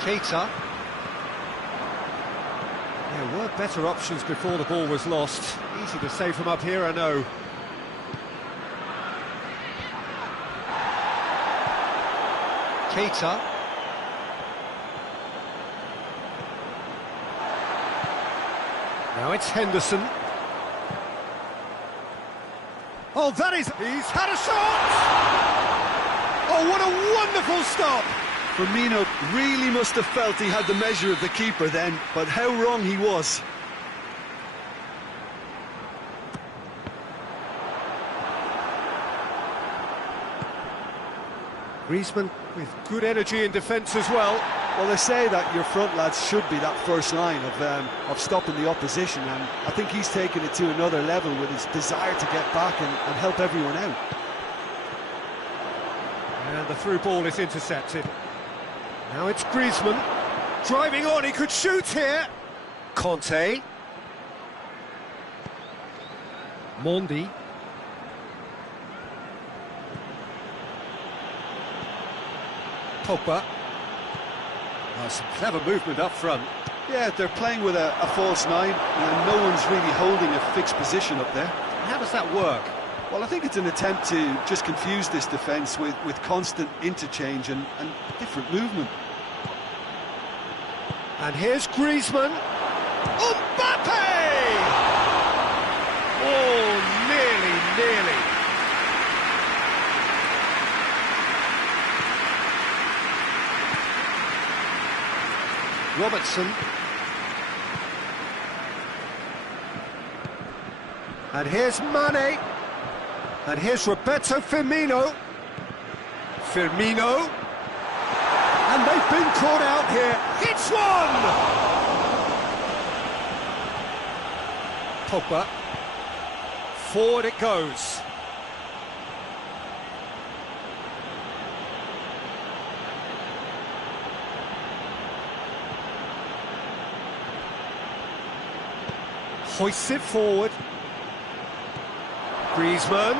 Keita. There were better options before the ball was lost. Easy to say from up here, I know. Keita. Now it's Henderson. Oh, that is... He's had a shot! Oh, what a wonderful stop! Firmino really must have felt he had the measure of the keeper then, but how wrong he was. Griezmann with good energy in defence as well. Well, they say that your front lads should be that first line of stopping the opposition, and I think he's taken it to another level with his desire to get back and help everyone out. And the through ball is intercepted. Now it's Griezmann, driving on, he could shoot here. Conte. Mondi. Pogba. Oh, some clever movement up front. Yeah, they're playing with a false nine, and no one's really holding a fixed position up there. How does that work? Well, I think it's an attempt to just confuse this defence with constant interchange and different movement. And here's Griezmann. Mbappe! Oh, nearly. Robertson. And here's Mane. And here's Roberto Firmino. Firmino. And they've been caught out here. Hits one! Pogba. Forward it goes. Hoists it forward. Griezmann.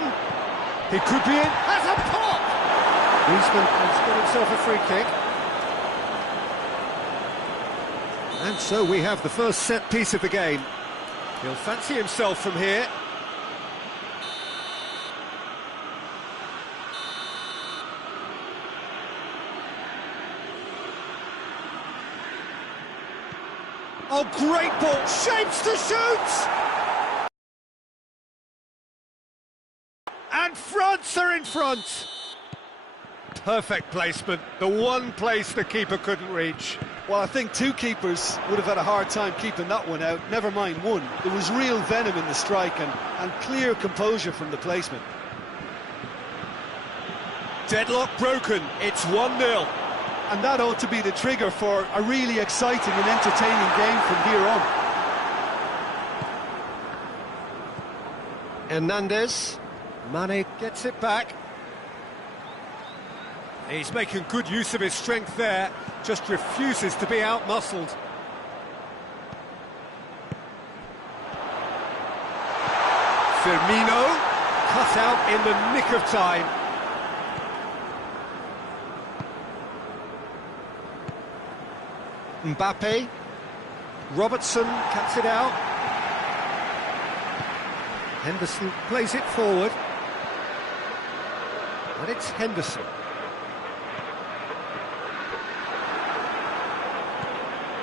He could be in. Has a pop! Griezmann has got himself a free kick. And so we have the first set piece of the game. He'll fancy himself from here. Oh, great ball! Shapes to shoot! And France are in front! Perfect placement, the one place the keeper couldn't reach. Well, I think two keepers would have had a hard time keeping that one out, never mind one. There was real venom in the strike and clear composure from the placement. Deadlock broken, it's 1-0. And that ought to be the trigger for a really exciting and entertaining game from here on. Hernandez. Mane gets it back. He's making good use of his strength there, just refuses to be out-muscled. Firmino, cut out in the nick of time. Mbappe. Robertson cuts it out. Henderson plays it forward. And it's Henderson.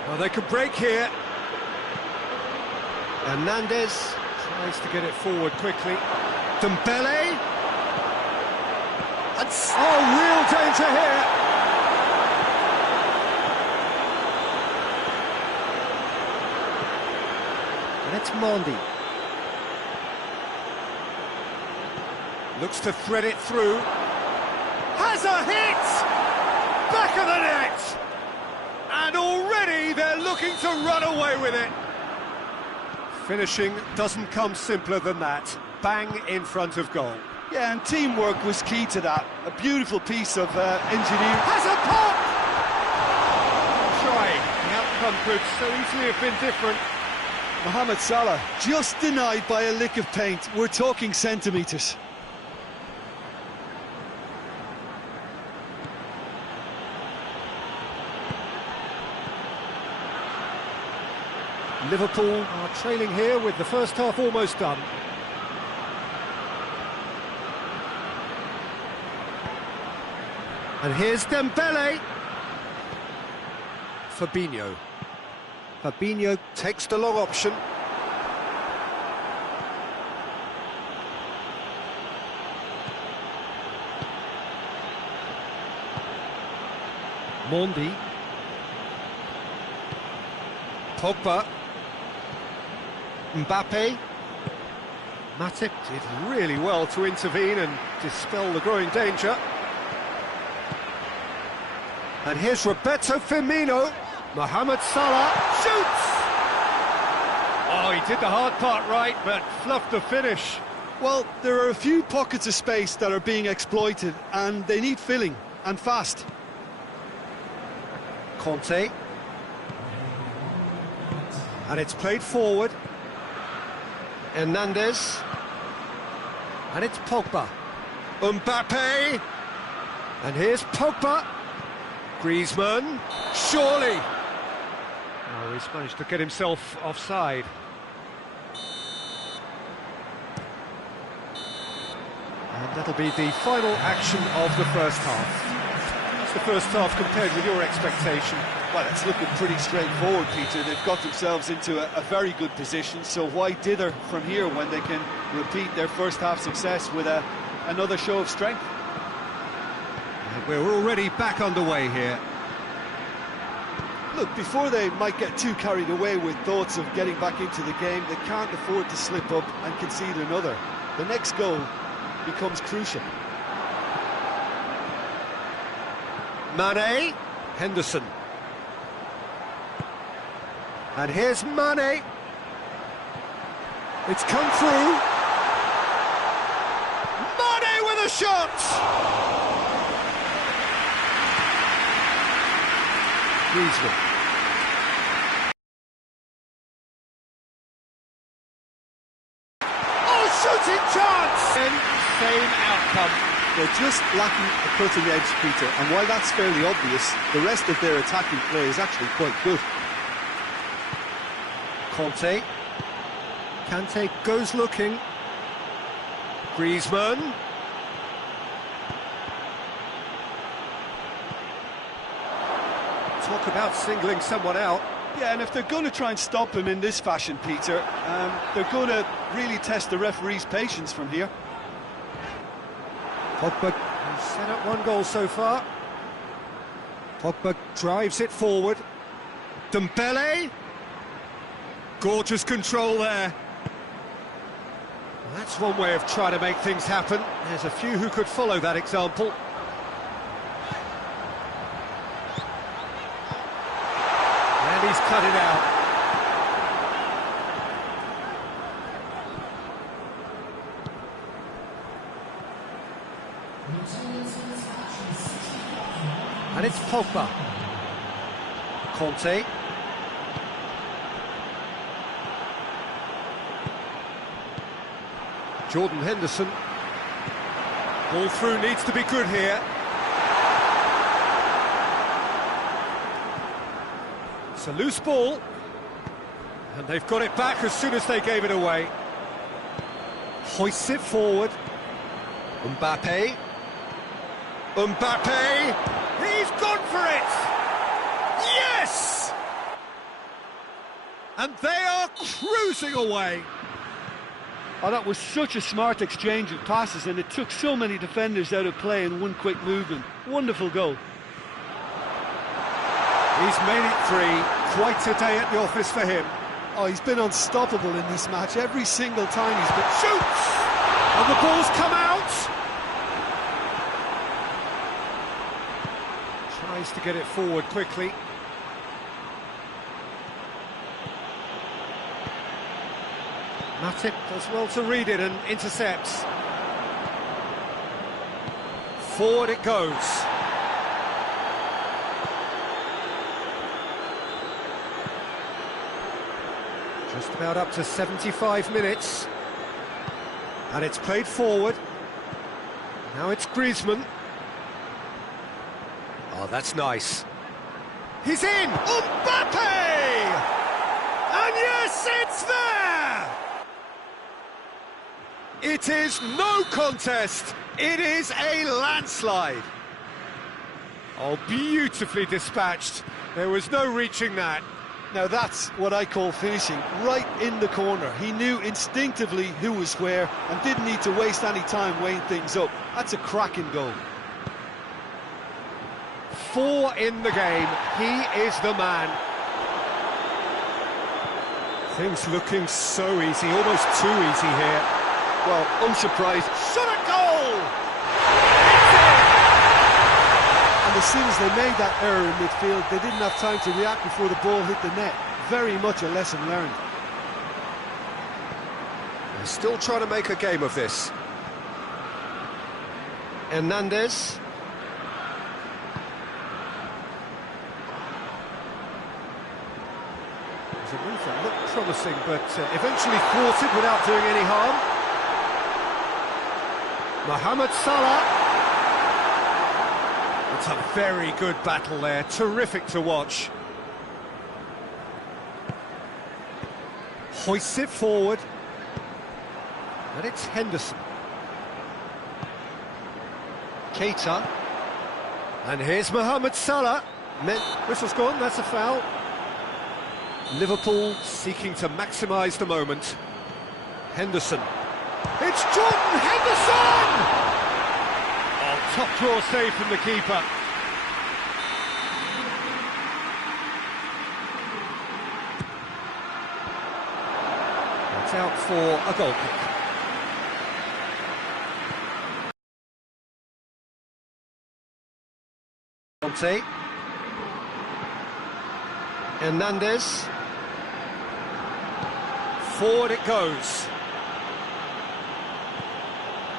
Well, they could break here. Hernandez tries to get it forward quickly. Dembele. And real danger here. And it's Mondi. Looks to thread it through. Has a hit! Back of the net! And already they're looking to run away with it. Finishing doesn't come simpler than that. Bang in front of goal. Yeah, and teamwork was key to that. A beautiful piece of engineering. Has a pop! Trying. The outcome could so easily have been different. Mohamed Salah just denied by a lick of paint. We're talking centimetres. Liverpool are trailing here with the first half almost done. And here's Dembele. Fabinho. Fabinho takes the long option. Mondi. Pogba. Mbappe. Matip did really well to intervene and dispel the growing danger. And here's Roberto Firmino. Mohamed Salah shoots! Oh, he did the hard part right, but fluffed the finish. Well, there are a few pockets of space that are being exploited, and they need filling, and fast. Conte. And it's played forward. Hernandez. And it's Pogba. Mbappe. And here's Pogba. Griezmann. Surely. Oh, he's managed to get himself offside. And that'll be the final action of the first half. That's the first half compared with your expectation. Well, it's looking pretty straightforward, Peter. They've got themselves into a very good position, so why dither from here when they can repeat their first half success with another show of strength? And we're already back underway here. Look, before they might get too carried away with thoughts of getting back into the game, they can't afford to slip up and concede another. The next goal becomes crucial. Mane. Henderson. And here's Mane. It's come through. Mane with a shot! Griezmann. Oh, shooting chance! And same outcome. They're just lacking a cutting edge, Peter, and while that's fairly obvious, the rest of their attacking play is actually quite good. Conte. Kante goes looking. Griezmann. Talk about singling someone out. Yeah, and if they're going to try and stop him in this fashion, Peter, they're going to really test the referee's patience from here. Pogba has set up one goal so far. Pogba drives it forward. Dembele. Gorgeous control there. Well, that's one way of trying to make things happen. There's a few who could follow that example. And he's cut it out. And it's Pogba. Conte. Jordan Henderson. Ball through needs to be good here. It's a loose ball. And they've got it back as soon as they gave it away. Hoists it forward. Mbappe. Mbappe! He's gone for it! Yes! And they are cruising away. Oh, that was such a smart exchange of passes, and it took so many defenders out of play in one quick movement. Wonderful goal. He's made it three. Quite a day at the office for him. Oh, he's been unstoppable in this match. Every single time he's been... Shoots! And the ball's come out! Tries to get it forward quickly. Matip does well to read it and intercepts. Forward it goes. Just about up to 75 minutes. And it's played forward. Now it's Griezmann. Oh, that's nice. He's in! Mbappe! And yes, it's there! It is no contest, it is a landslide. Oh, beautifully dispatched. There was no reaching that. Now that's what I call finishing, right in the corner. He knew instinctively who was where and didn't need to waste any time weighing things up. That's a cracking goal. 4 in the game, he is the man. Things looking so easy, almost too easy here. Well, unsurprised. Shot a goal! And as soon as they made that error in midfield, they didn't have time to react before the ball hit the net. Very much a lesson learned. They're still trying to make a game of this. Hernandez. It was a move that looked promising, but eventually thwarted without doing any harm. Mohamed Salah. It's a very good battle there, terrific to watch. Hoists it forward. And it's Henderson. Keita. And here's Mohamed Salah. Whistle's gone, that's a foul. Liverpool seeking to maximise the moment. Henderson. It's Jordan Henderson! Oh, top draw save from the keeper. It's out for a goal kick. Conte. Hernandez. Forward it goes.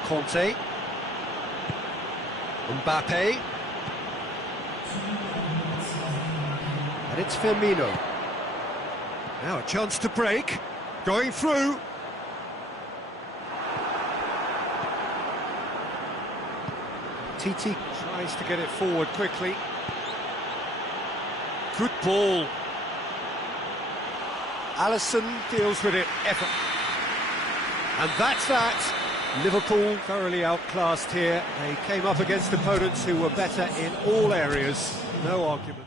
Conte. Mbappe. And it's Firmino. Now a chance to break. Going through. Titi tries to get it forward quickly. Good ball. Alisson deals with it effort. And that's that. Liverpool thoroughly outclassed here. They came up against opponents who were better in all areas. No argument.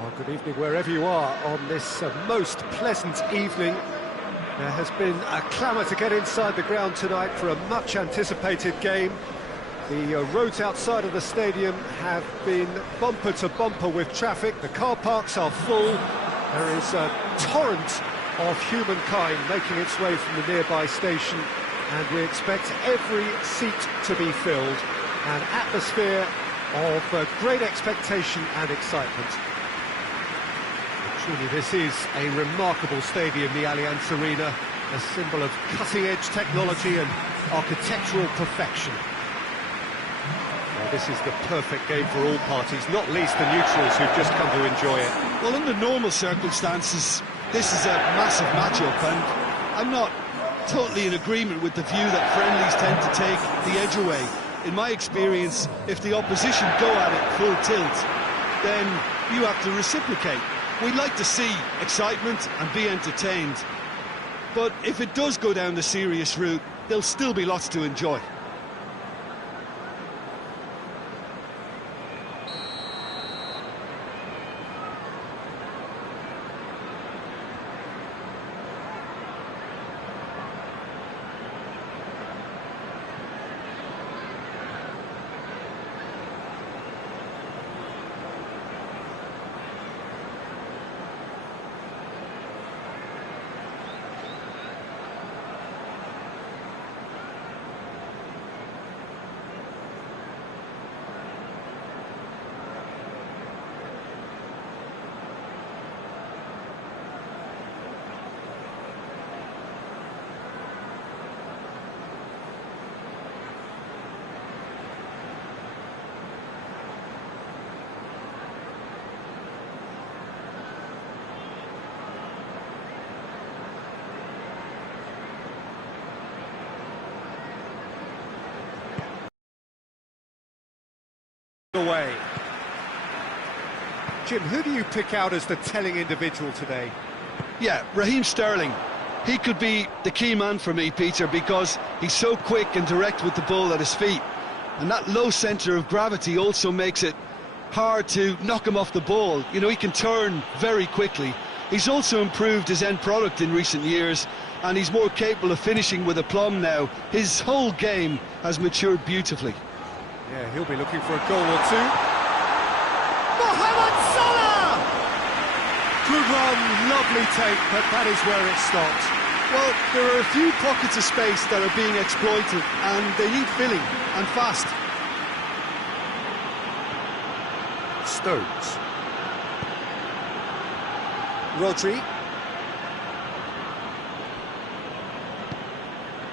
Well, good evening wherever you are on this most pleasant evening. There has been a clamour to get inside the ground tonight for a much-anticipated game. The roads outside of the stadium have been bumper to bumper with traffic. The car parks are full. There is a torrent of humankind making its way from the nearby station, and we expect every seat to be filled. An atmosphere of great expectation and excitement. Truly, this is a remarkable stadium, the Allianz Arena, a symbol of cutting-edge technology and architectural perfection. Well, this is the perfect game for all parties, not least the neutrals who've just come to enjoy it. Well, under normal circumstances, this is a massive matchup, and I'm not totally in agreement with the view that friendlies tend to take the edge away. In my experience, if the opposition go at it full tilt, then you have to reciprocate. We'd like to see excitement and be entertained, but if it does go down the serious route, there'll still be lots to enjoy. Away. Jim, who do you pick out as the telling individual today? Yeah, Raheem Sterling. He could be the key man for me, Peter, because he's so quick and direct with the ball at his feet. And that low centre of gravity also makes it hard to knock him off the ball. You know, he can turn very quickly. He's also improved his end product in recent years, and he's more capable of finishing with aplomb now. His whole game has matured beautifully. Yeah, he'll be looking for a goal or two. Mohamed Salah! Good run, lovely take, but that is where it stopped. Well, there are a few pockets of space that are being exploited, and they need filling, and fast. Stones. Rodri.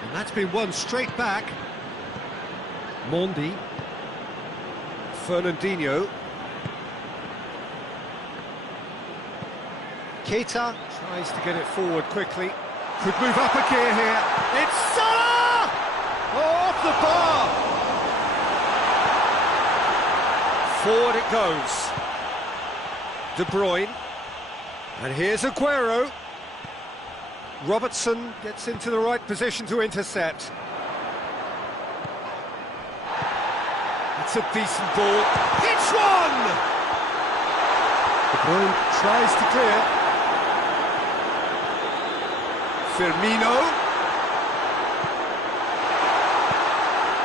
And that's been won straight back. Mondi. Fernandinho. Keita tries to get it forward quickly. Could move up a gear here. It's Salah! Oh, off the bar! Forward it goes. De Bruyne. And here's Aguero. Robertson gets into the right position to intercept. It's a decent ball. Hits one! De Bruyne tries to clear. Firmino.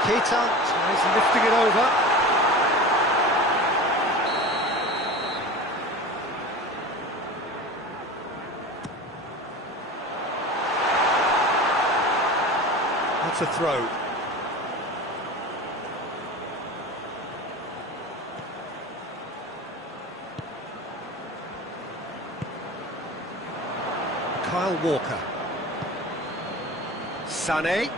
Keita tries lifting it over. That's a throw. Kyle Walker. Sané.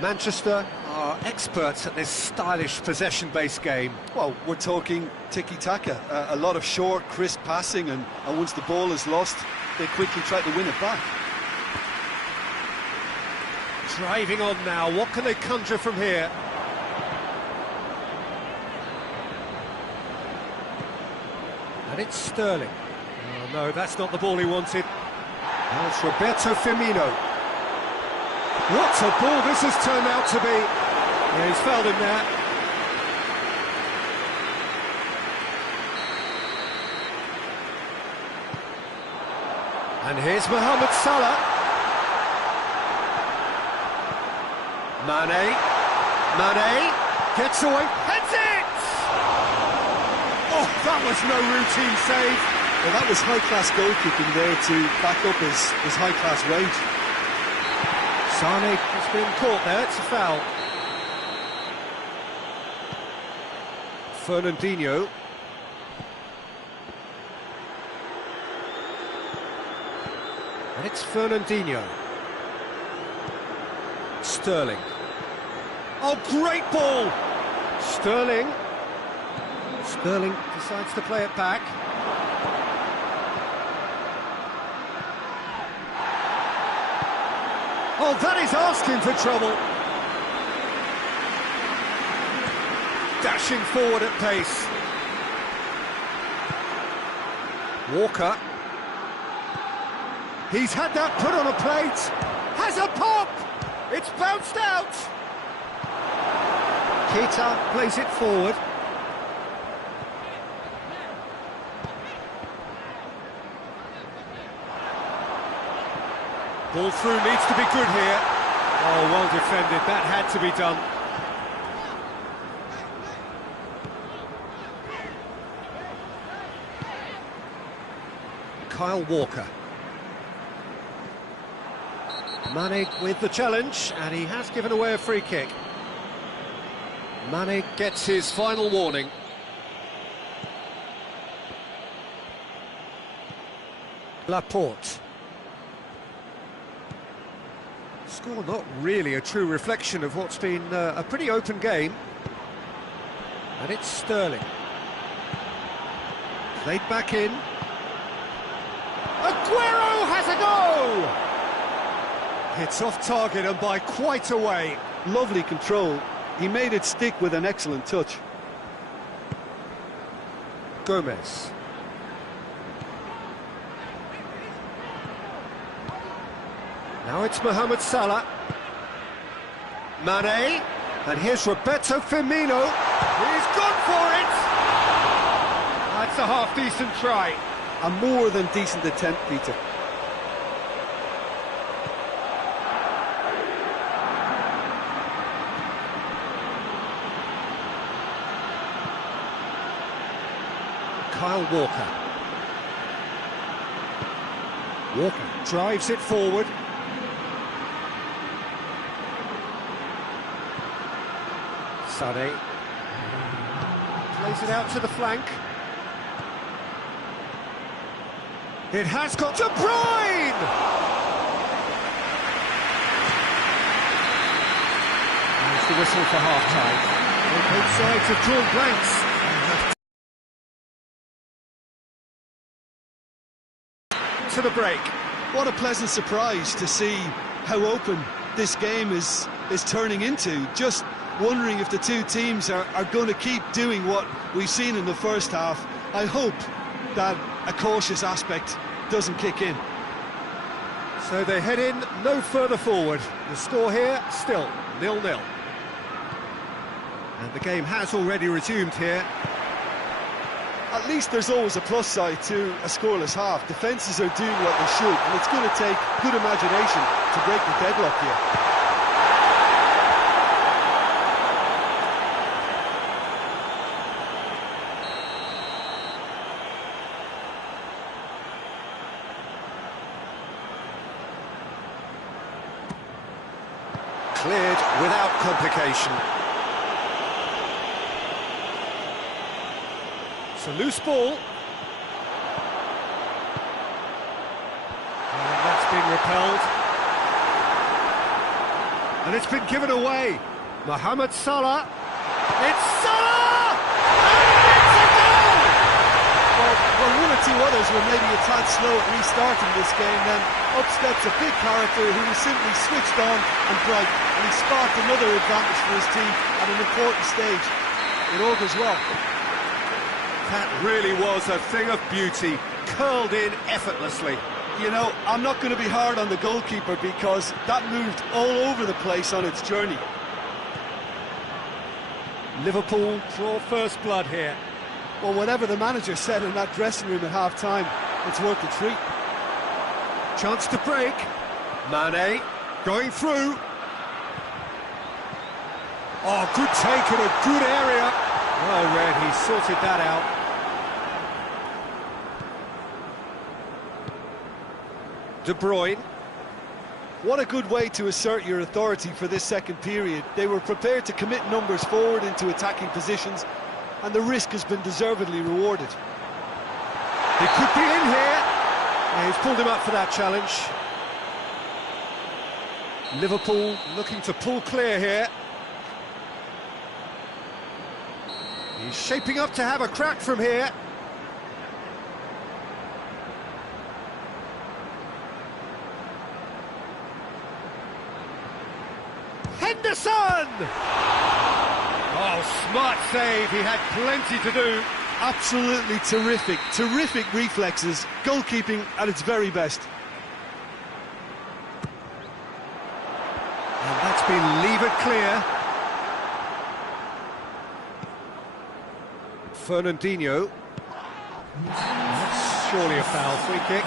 Manchester are experts at this stylish possession-based game. Well, we're talking tiki-taka, a lot of short, crisp passing, and once the ball is lost, they quickly try to win it back. Driving on now, what can they conjure from here? And it's Sterling. Oh no, that's not the ball he wanted. Now it's Roberto Firmino. What a ball this has turned out to be. Yeah, he's fouled him there. And here's Mohamed Salah. Mane gets away, heads it! Oh, that was no routine save. Well, that was high-class goalkeeping there to back up his high-class range. Sané has been caught there, it's a foul. Fernandinho. And it's Fernandinho. Sterling. Oh, great ball! Sterling. Sterling decides to play it back. Oh, that is asking for trouble. Dashing forward at pace. Walker. He's had that put on a plate. Has a pop! It's bounced out! Keita plays it forward. Ball through needs to be good here. Oh, well defended. That had to be done. Kyle Walker. Mane with the challenge, and he has given away a free kick. Mane gets his final warning. Laporte. Score not really a true reflection of what's been a pretty open game. And it's Sterling. Played back in. Aguero has a go! It's off target and by quite a way. Lovely control. He made it stick with an excellent touch. Gomez. Now it's Mohamed Salah. Mane. And here's Roberto Firmino. He's gone for it! That's a half-decent try. A more than decent attempt, Peter. Kyle Walker. Walker drives it forward. Sané plays it out to the flank. It has got De Bruyne! There's the whistle for half-time. Both sides have drawn blanks. To the break. What a pleasant surprise to see how open this game is turning into. Just wondering if the two teams are going to keep doing what we've seen in the first half. I hope that a cautious aspect doesn't kick in. So they head in no further forward. The score here still 0-0. And the game has already resumed here. At least there's always a plus side to a scoreless half. Defences are doing what they should, and it's going to take good imagination to break the deadlock here. Cleared without complication. It's a loose ball. And that's been repelled. And it's been given away. Mohamed Salah. It's Salah! And it's a goal! Well, one or two others were maybe a tad slow at restarting this game, then up steps a big character who was simply switched on and bright, and he sparked another advantage for his team at an important stage. It augurs well. That really was a thing of beauty, curled in effortlessly. You know, I'm not going to be hard on the goalkeeper because that moved all over the place on its journey. Liverpool draw first blood here. Well, whatever the manager said in that dressing room at half-time, it's worth the treat. Chance to break. Mane going through. Oh, good take in a good area. Well read, he sorted that out. De Bruyne. What a good way to assert your authority for this second period. They were prepared to commit numbers forward into attacking positions, and the risk has been deservedly rewarded. He could be in here. Yeah, he's pulled him up for that challenge. Liverpool looking to pull clear here. He's shaping up to have a crack from here. Henderson! Oh, smart save. He had plenty to do. Absolutely terrific, terrific reflexes, goalkeeping at its very best. And that's been levered clear. Fernandinho. That's surely a foul, free kick.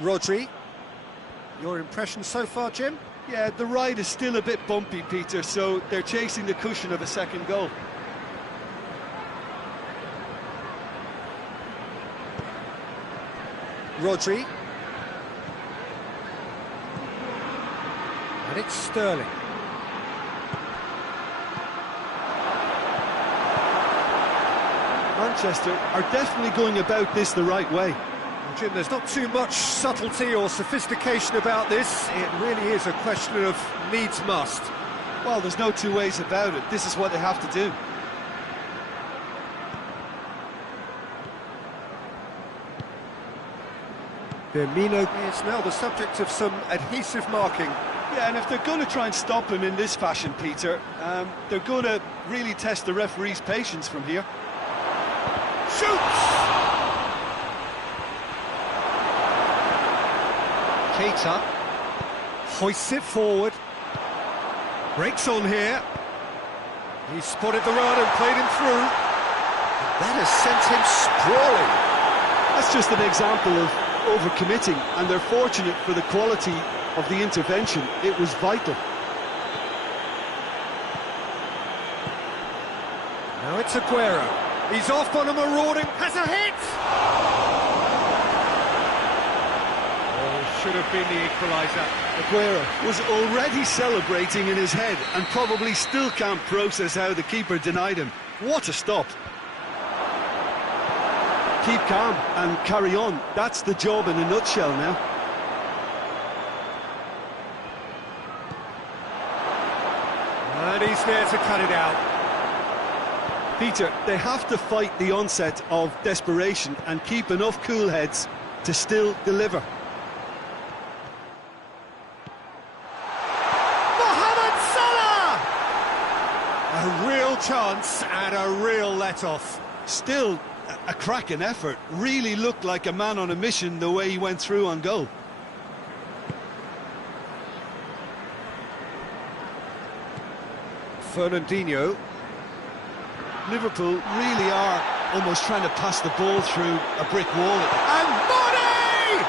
Rodri. Your impression so far, Jim? Yeah, the ride is still a bit bumpy, Peter, so they're chasing the cushion of a second goal. Rodri. And it's Sterling. Manchester are definitely going about this the right way. Jim, there's not too much subtlety or sophistication about this. It really is a question of needs must. Well, there's no two ways about it. This is what they have to do. Firmino is now the subject of some adhesive marking. Yeah, and if they're going to try and stop him in this fashion, Peter, they're going to really test the referee's patience from here. Shoots! Keita hoists it forward, breaks on here, he spotted the run and played him through. That has sent him sprawling. That's just an example of overcommitting, and they're fortunate for the quality of the intervention. It was vital. Now it's Aguero, he's off on a marauding, has a hit! Should have been the equaliser. Aguero was already celebrating in his head and probably still can't process how the keeper denied him. What a stop. Keep calm and carry on. That's the job in a nutshell now. And he's there to cut it out. Peter, they have to fight the onset of desperation and keep enough cool heads to still deliver. A real chance and a real let-off. Still a cracking effort. Really looked like a man on a mission the way he went through on goal. Fernandinho. Liverpool really are almost trying to pass the ball through a brick wall. And body!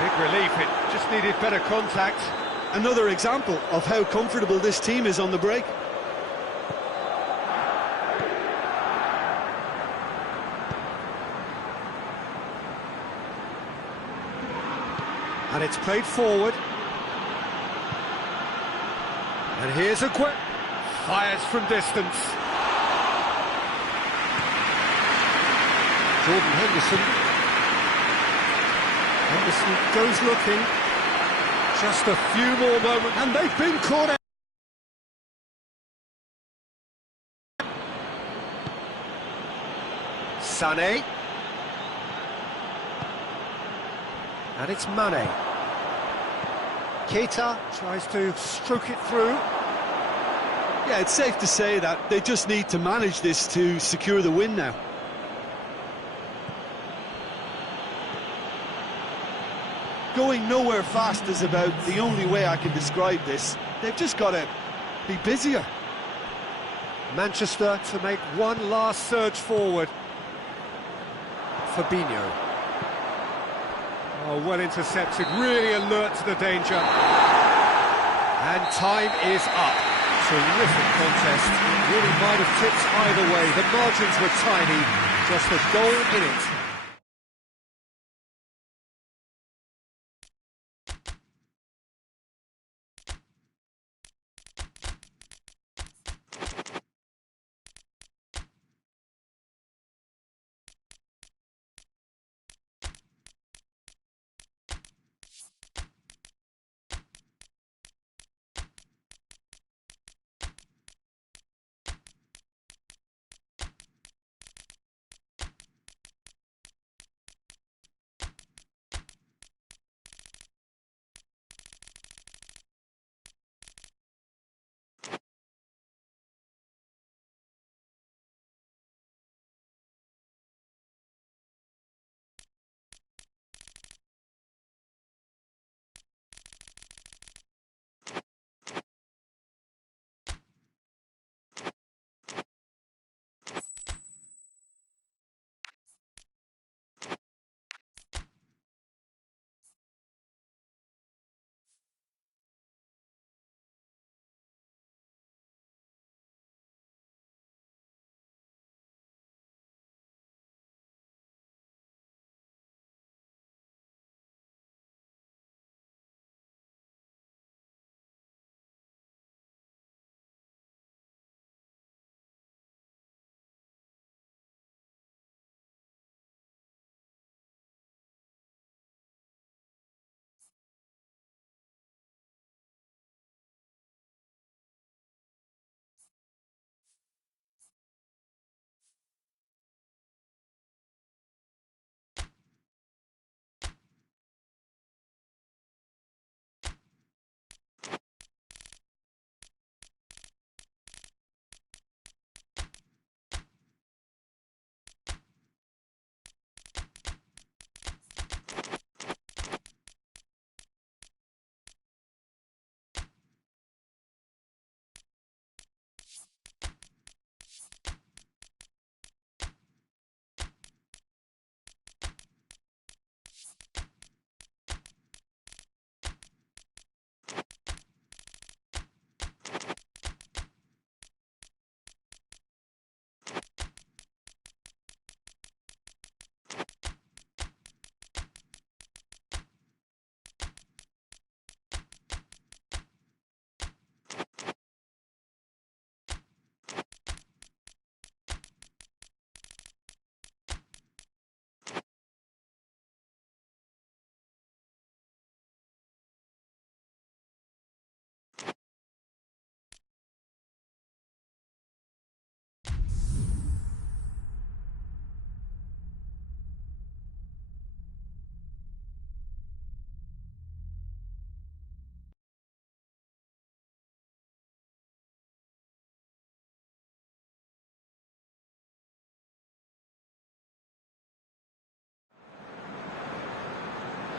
Big relief, it just needed better contact. Another example of how comfortable this team is on the break. And it's played forward. And here's Aguero. Fires from distance. Jordan Henderson. Henderson goes looking. Just a few more moments, and they've been caught out. Sané. And it's Mane. Keita tries to stroke it through. Yeah, it's safe to say that they just need to manage this to secure the win now. Going nowhere fast is about the only way I can describe this. They've just got to be busier. Manchester to make one last surge forward. Fabinho. Oh, well intercepted, really alert to the danger. And time is up. Terrific contest. It really might have tipped either way. The margins were tiny, just a goal in it.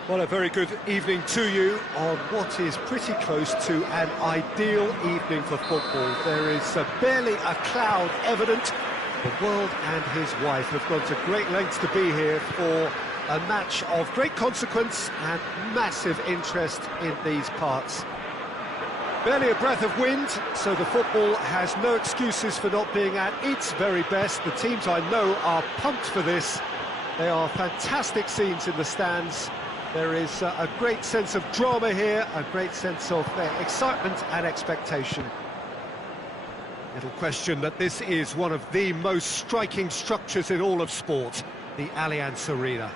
Well, a very good evening to you on what is pretty close to an ideal evening for football. There is barely a cloud evident. The world and his wife have gone to great lengths to be here for a match of great consequence and massive interest in these parts. Barely a breath of wind, so the football has no excuses for not being at its very best. The teams I know are pumped for this. They are fantastic scenes in the stands. There is a great sense of drama here, a great sense of excitement and expectation. Little question that this is one of the most striking structures in all of sport, the Allianz Arena.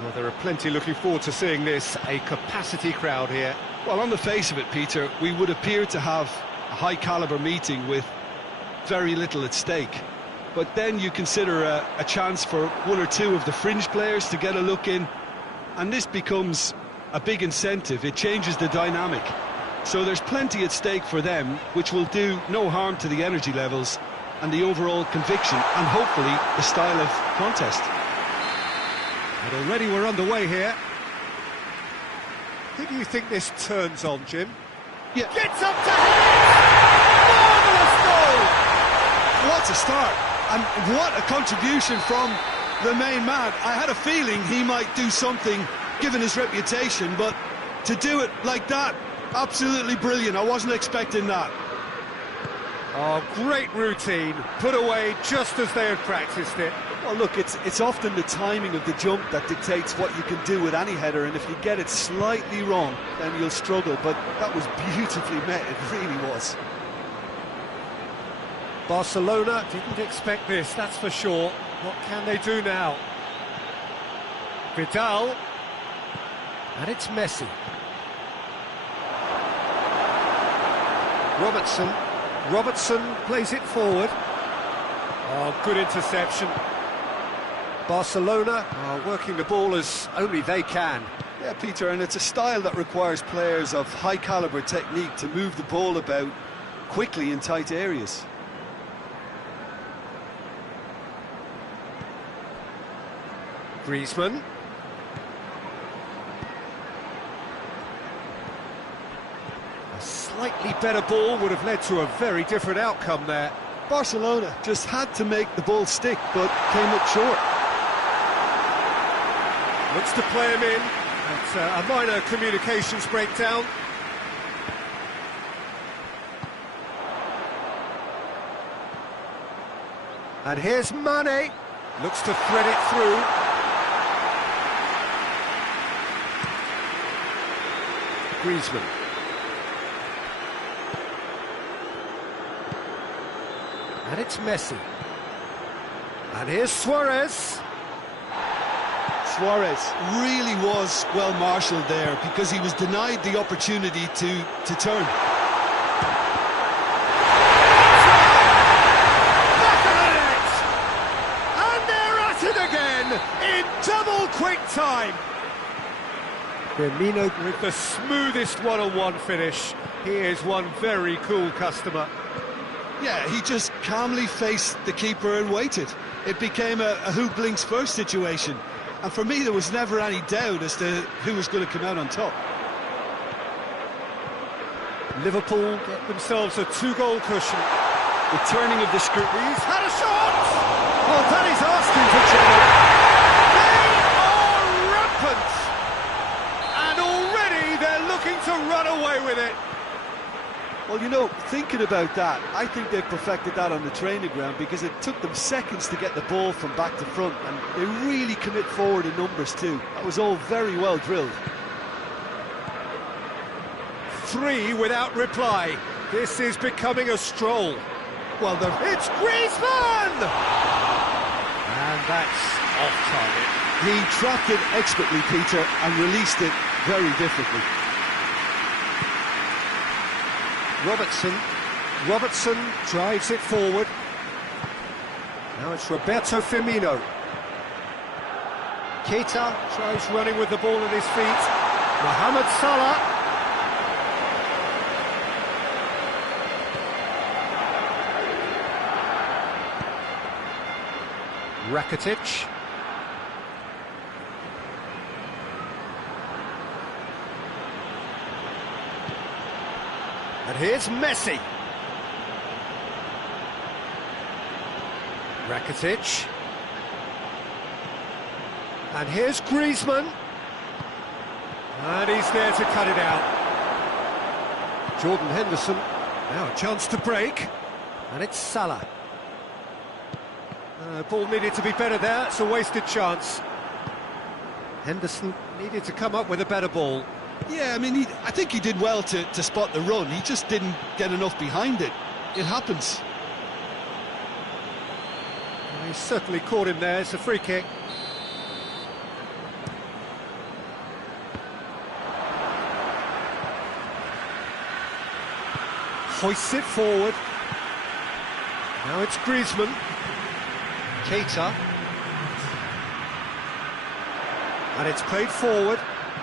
Well, there are plenty looking forward to seeing this, a capacity crowd here. Well, on the face of it, Peter, we would appear to have a high-caliber meeting with very little at stake. But then you consider a chance for one or two of the fringe players to get a look in, and this becomes a big incentive. It changes the dynamic. So there's plenty at stake for them, which will do no harm to the energy levels and the overall conviction, and hopefully the style of contest. And already we're underway here. Who do you think this turns on, Jim? Yeah. Gets up to head! Marvellous goal! What a start! And what a contribution from the main man. I had a feeling he might do something, given his reputation, but to do it like that, absolutely brilliant. I wasn't expecting that. Oh, great routine, put away just as they had practiced it. Well, look, it's often the timing of the jump that dictates what you can do with any header, and if you get it slightly wrong, then you'll struggle, but that was beautifully met, it really was. Barcelona didn't expect this, that's for sure. What can they do now? Vidal, and it's Messi. Robertson plays it forward. Oh, good interception. Barcelona are working the ball as only they can. Yeah, Peter, and it's a style that requires players of high-caliber technique to move the ball about quickly in tight areas. Griezmann. A slightly better ball would have led to a very different outcome there. Barcelona just had to make the ball stick, but came up short. Looks to play him in. It's a minor communications breakdown. And here's Mane. Looks to thread it through. Griezmann. And it's Messi. And here's Suarez. Suarez really was well marshalled there because he was denied the opportunity to turn. Back of the net! And they're at it again in double quick time. Firmino with the smoothest one-on-one finish. He is one very cool customer. Yeah, he just calmly faced the keeper and waited. It became a who blinks first situation. And for me, there was never any doubt as to who was going to come out on top. Liverpool get themselves a two-goal cushion. The turning of the screw. He's had a shot! Oh, that is asking for trouble. They are rampant! And already they're looking to run away with it. Well, you know, thinking about that, I think they've perfected that on the training ground because it took them seconds to get the ball from back to front, and they really commit forward in numbers too. That was all very well drilled. 3 without reply. This is becoming a stroll. Well, it's Griezmann! And that's off target. He trapped it expertly, Peter, and released it very differently. Robertson drives it forward. Now it's Roberto Firmino. Keita tries running with the ball at his feet. Mohamed Salah. Rakitic. And here's Messi. Rakitic. And here's Griezmann. And he's there to cut it out. Jordan Henderson. Now a chance to break. And it's Salah. Ball needed to be better there. It's a wasted chance. Henderson needed to come up with a better ball. Yeah, I mean, I think he did well to spot the run. He just didn't get enough behind it. It happens. He certainly caught him there. It's a free kick. Hoists it forward. Now it's Griezmann. Keita. And it's played forward.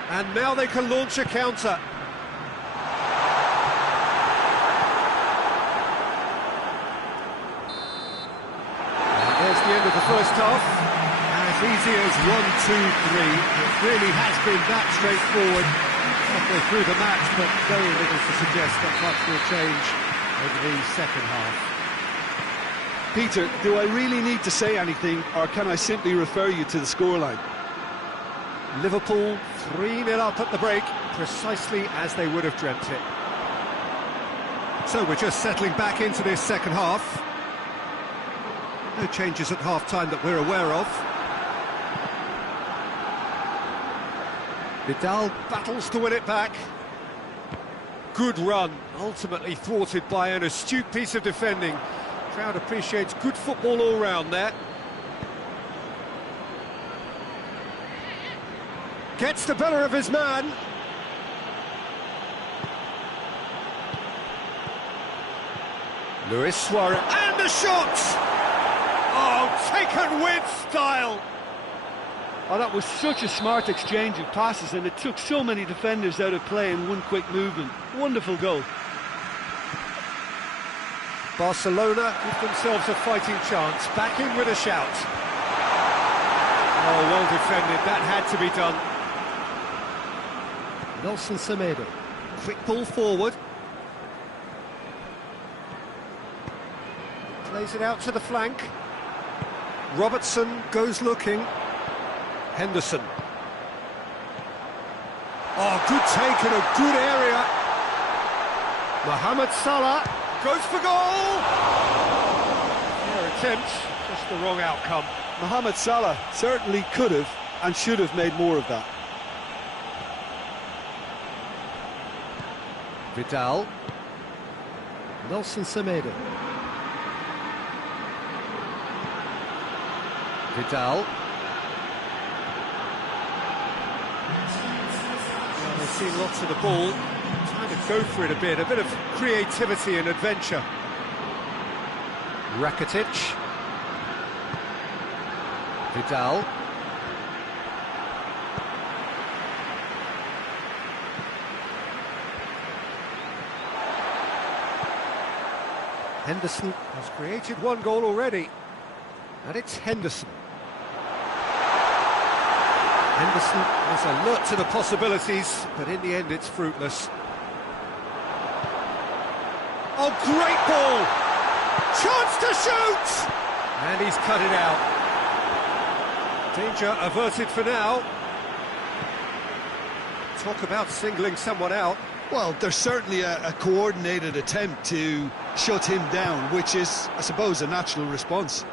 And now they can launch a counter. And there's the end of the first half. As easy as 1, 2, 3. It really has been that straightforward. Halfway through the match, but very little to suggest that much will change over the second half. Peter, do I really need to say anything, or can I simply refer you to the scoreline? Liverpool 3-0 up at the break, precisely as they would have dreamt it. So we're just settling back into this second half. No changes at half-time that we're aware of. Vidal battles to win it back. Good run, ultimately thwarted by an astute piece of defending. Crowd appreciates good football all round there. Gets the better of his man. Luis Suarez, and the shot! Oh, taken with style! Oh, that was such a smart exchange of passes, and it took so many defenders out of play in one quick movement. Wonderful goal. Barcelona give themselves a fighting chance, back in with a shout. Oh, well defended, that had to be done. Nelson Semedo, quick ball forward. Plays it out to the flank. Robertson goes looking. Henderson. Oh, good take in a good area. Mohamed Salah goes for goal! Fair attempt, just the wrong outcome. Mohamed Salah certainly could have and should have made more of that. Vidal. Nelson Semedo. Vidal. Well, they've seen lots of the ball. Trying to go for it a bit of creativity and adventure. Rakitic. Vidal. Henderson has created one goal already, and it's Henderson. Henderson is alert to the possibilities, but in the end it's fruitless. Oh, great ball! Chance to shoot! And he's cut it out. Danger averted for now. Talk about singling someone out. Well, there's certainly a coordinated attempt to shut him down, which is, I suppose, a natural response.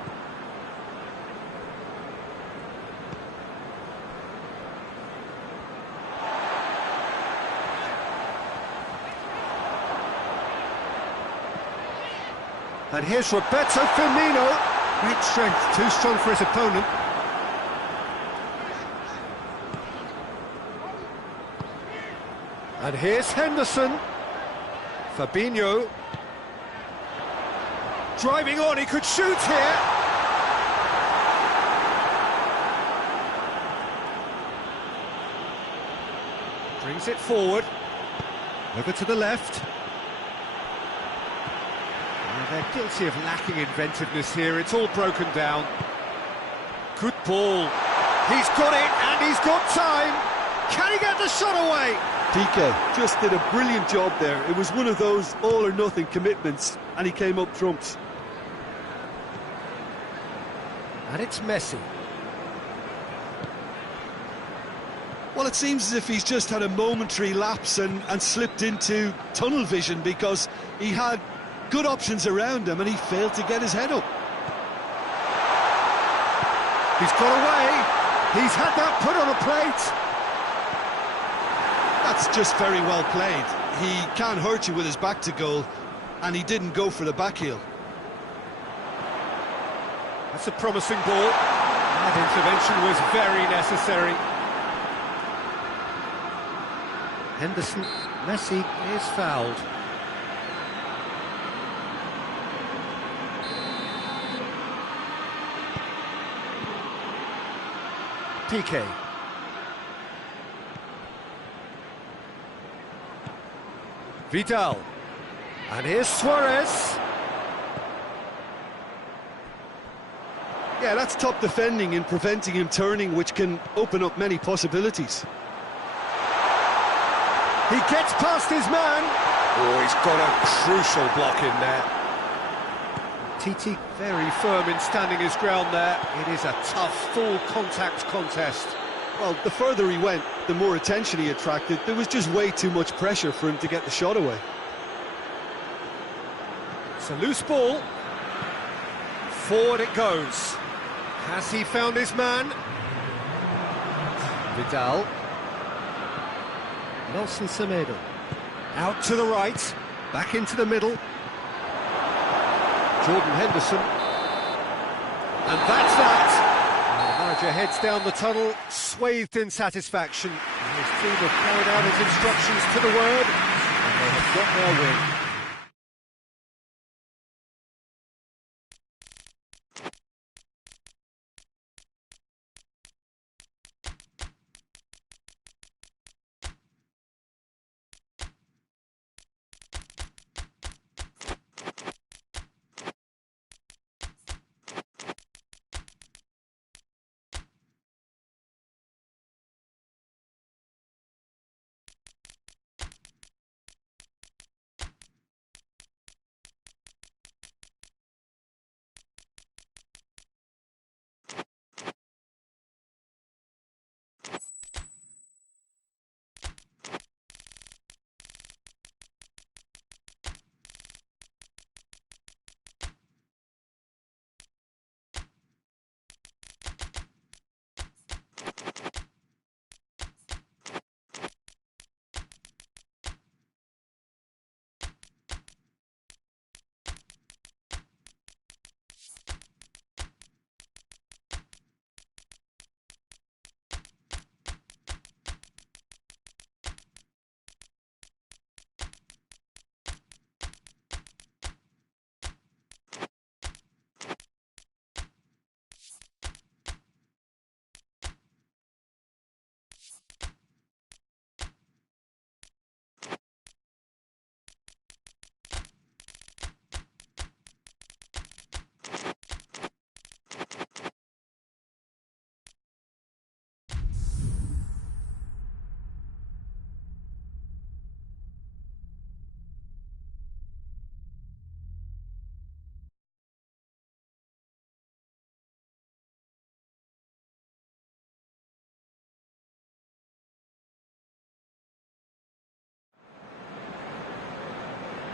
And here's Roberto Firmino. Great strength, too strong for his opponent. And here's Henderson. Fabinho. Driving on, he could shoot here. Brings it forward. Over to the left. They're guilty of lacking inventiveness here. It's all broken down. Good ball. He's got it, and he's got time. Can he get the shot away? Piqué just did a brilliant job there. It was one of those all-or-nothing commitments, and he came up trumps. And it's Messi. Well, it seems as if he's just had a momentary lapse and slipped into tunnel vision, because he had good options around him and he failed to get his head up. He's got away. He's had that put on a plate. That's just very well played. He can't hurt you with his back to goal, and he didn't go for the back heel. That's a promising ball. That intervention was very necessary. Henderson, Messi is fouled. Piqué. Vidal. And here's Suarez. Yeah, that's top defending and preventing him turning, which can open up many possibilities. He gets past his man. Oh, he's got a crucial block in there. Titi very firm in standing his ground there. It is a tough, full contact contest. Well, the further he went, the more attention he attracted. There was just way too much pressure for him to get the shot away. It's a loose ball. Forward it goes. Has he found his man? Vidal. Nelson Semedo. Out to the right. Back into the middle. Jordan Henderson. And that's that. The manager heads down the tunnel, swathed in satisfaction. And his team have carried out his instructions to the word, and they have got their win.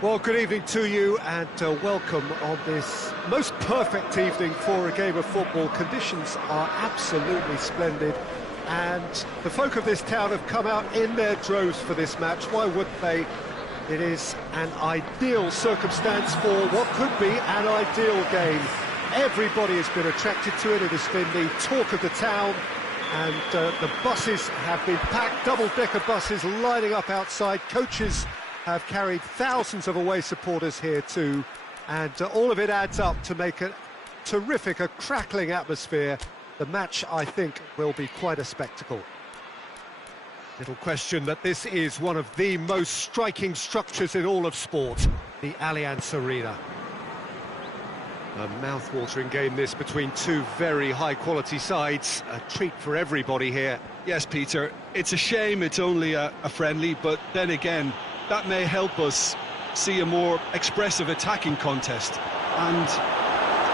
Well, good evening to you, and welcome on this most perfect evening for a game of football. Conditions are absolutely splendid, and the folk of this town have come out in their droves for this match. Why wouldn't they? It is an ideal circumstance for what could be an ideal game. Everybody has been attracted to it. It has been the talk of the town, and the buses have been packed, double-decker buses lining up outside. Coaches have carried thousands of away supporters here too, and all of it adds up to make a terrific, a crackling atmosphere. The match, I think, will be quite a spectacle. Little question that this is one of the most striking structures in all of sport, the Allianz Arena. A mouth-watering game this between two very high-quality sides. A treat for everybody here. Yes, Peter, it's a shame it's only a friendly, but then again, that may help us see a more expressive attacking contest. And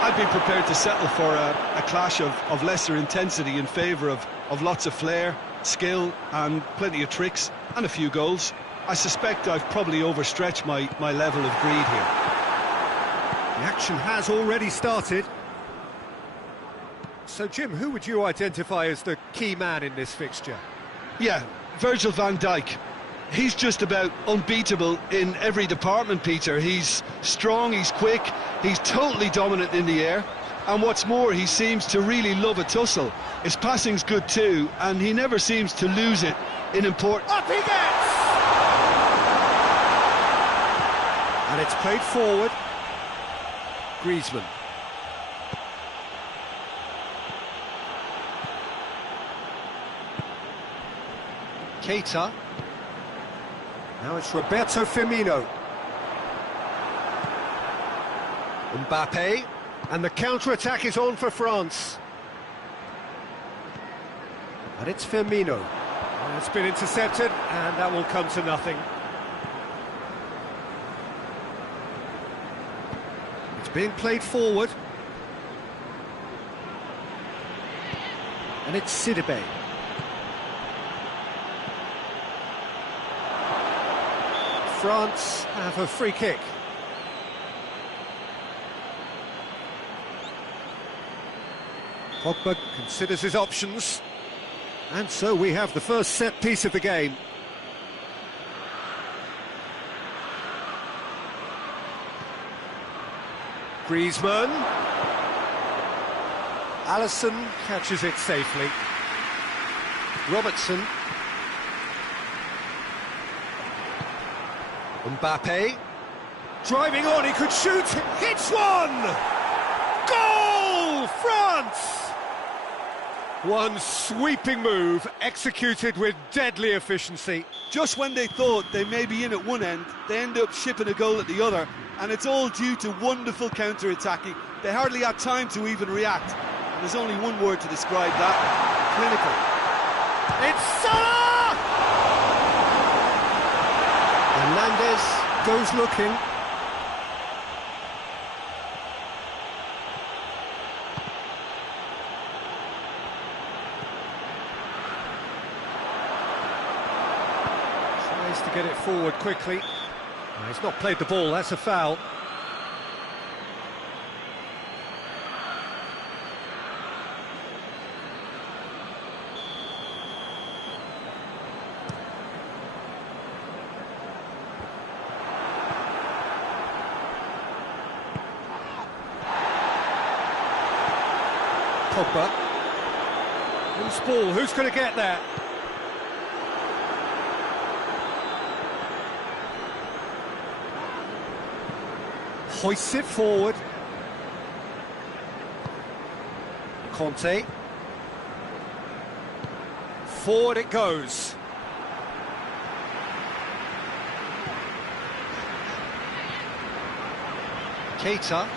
I'd be prepared to settle for a clash of lesser intensity in favour of lots of flair, skill and plenty of tricks and a few goals. I suspect I've probably overstretched my level of greed here. The action has already started. So, Jim, who would you identify as the key man in this fixture? Yeah, Virgil van Dijk. He's just about unbeatable in every department, Peter. He's strong, he's quick, he's totally dominant in the air. And what's more, he seems to really love a tussle. His passing's good too, and he never seems to lose it in important... Up he gets! And it's played forward. Griezmann. Keita. Now it's Roberto Firmino. Mbappe. And the counter-attack is on for France. And it's Firmino. And it's been intercepted, and that will come to nothing. It's being played forward. And it's Sidibe. France have a free kick. Pogba considers his options. And so we have the first set piece of the game. Griezmann. Alisson catches it safely. Robertson. Mbappe. Driving on, he could shoot. Hits one! Goal! France! One sweeping move, executed with deadly efficiency. Just when they thought they may be in at one end, they end up shipping a goal at the other, and it's all due to wonderful counter-attacking. They hardly had time to even react. And there's only one word to describe that: clinical. It's Salah! Hernandez goes looking. Tries to get it forward quickly. No, he's not played the ball, that's a foul. Pogba. Loose ball, who's going to get there? Hoists it forward. Conte. Forward it goes. Keita.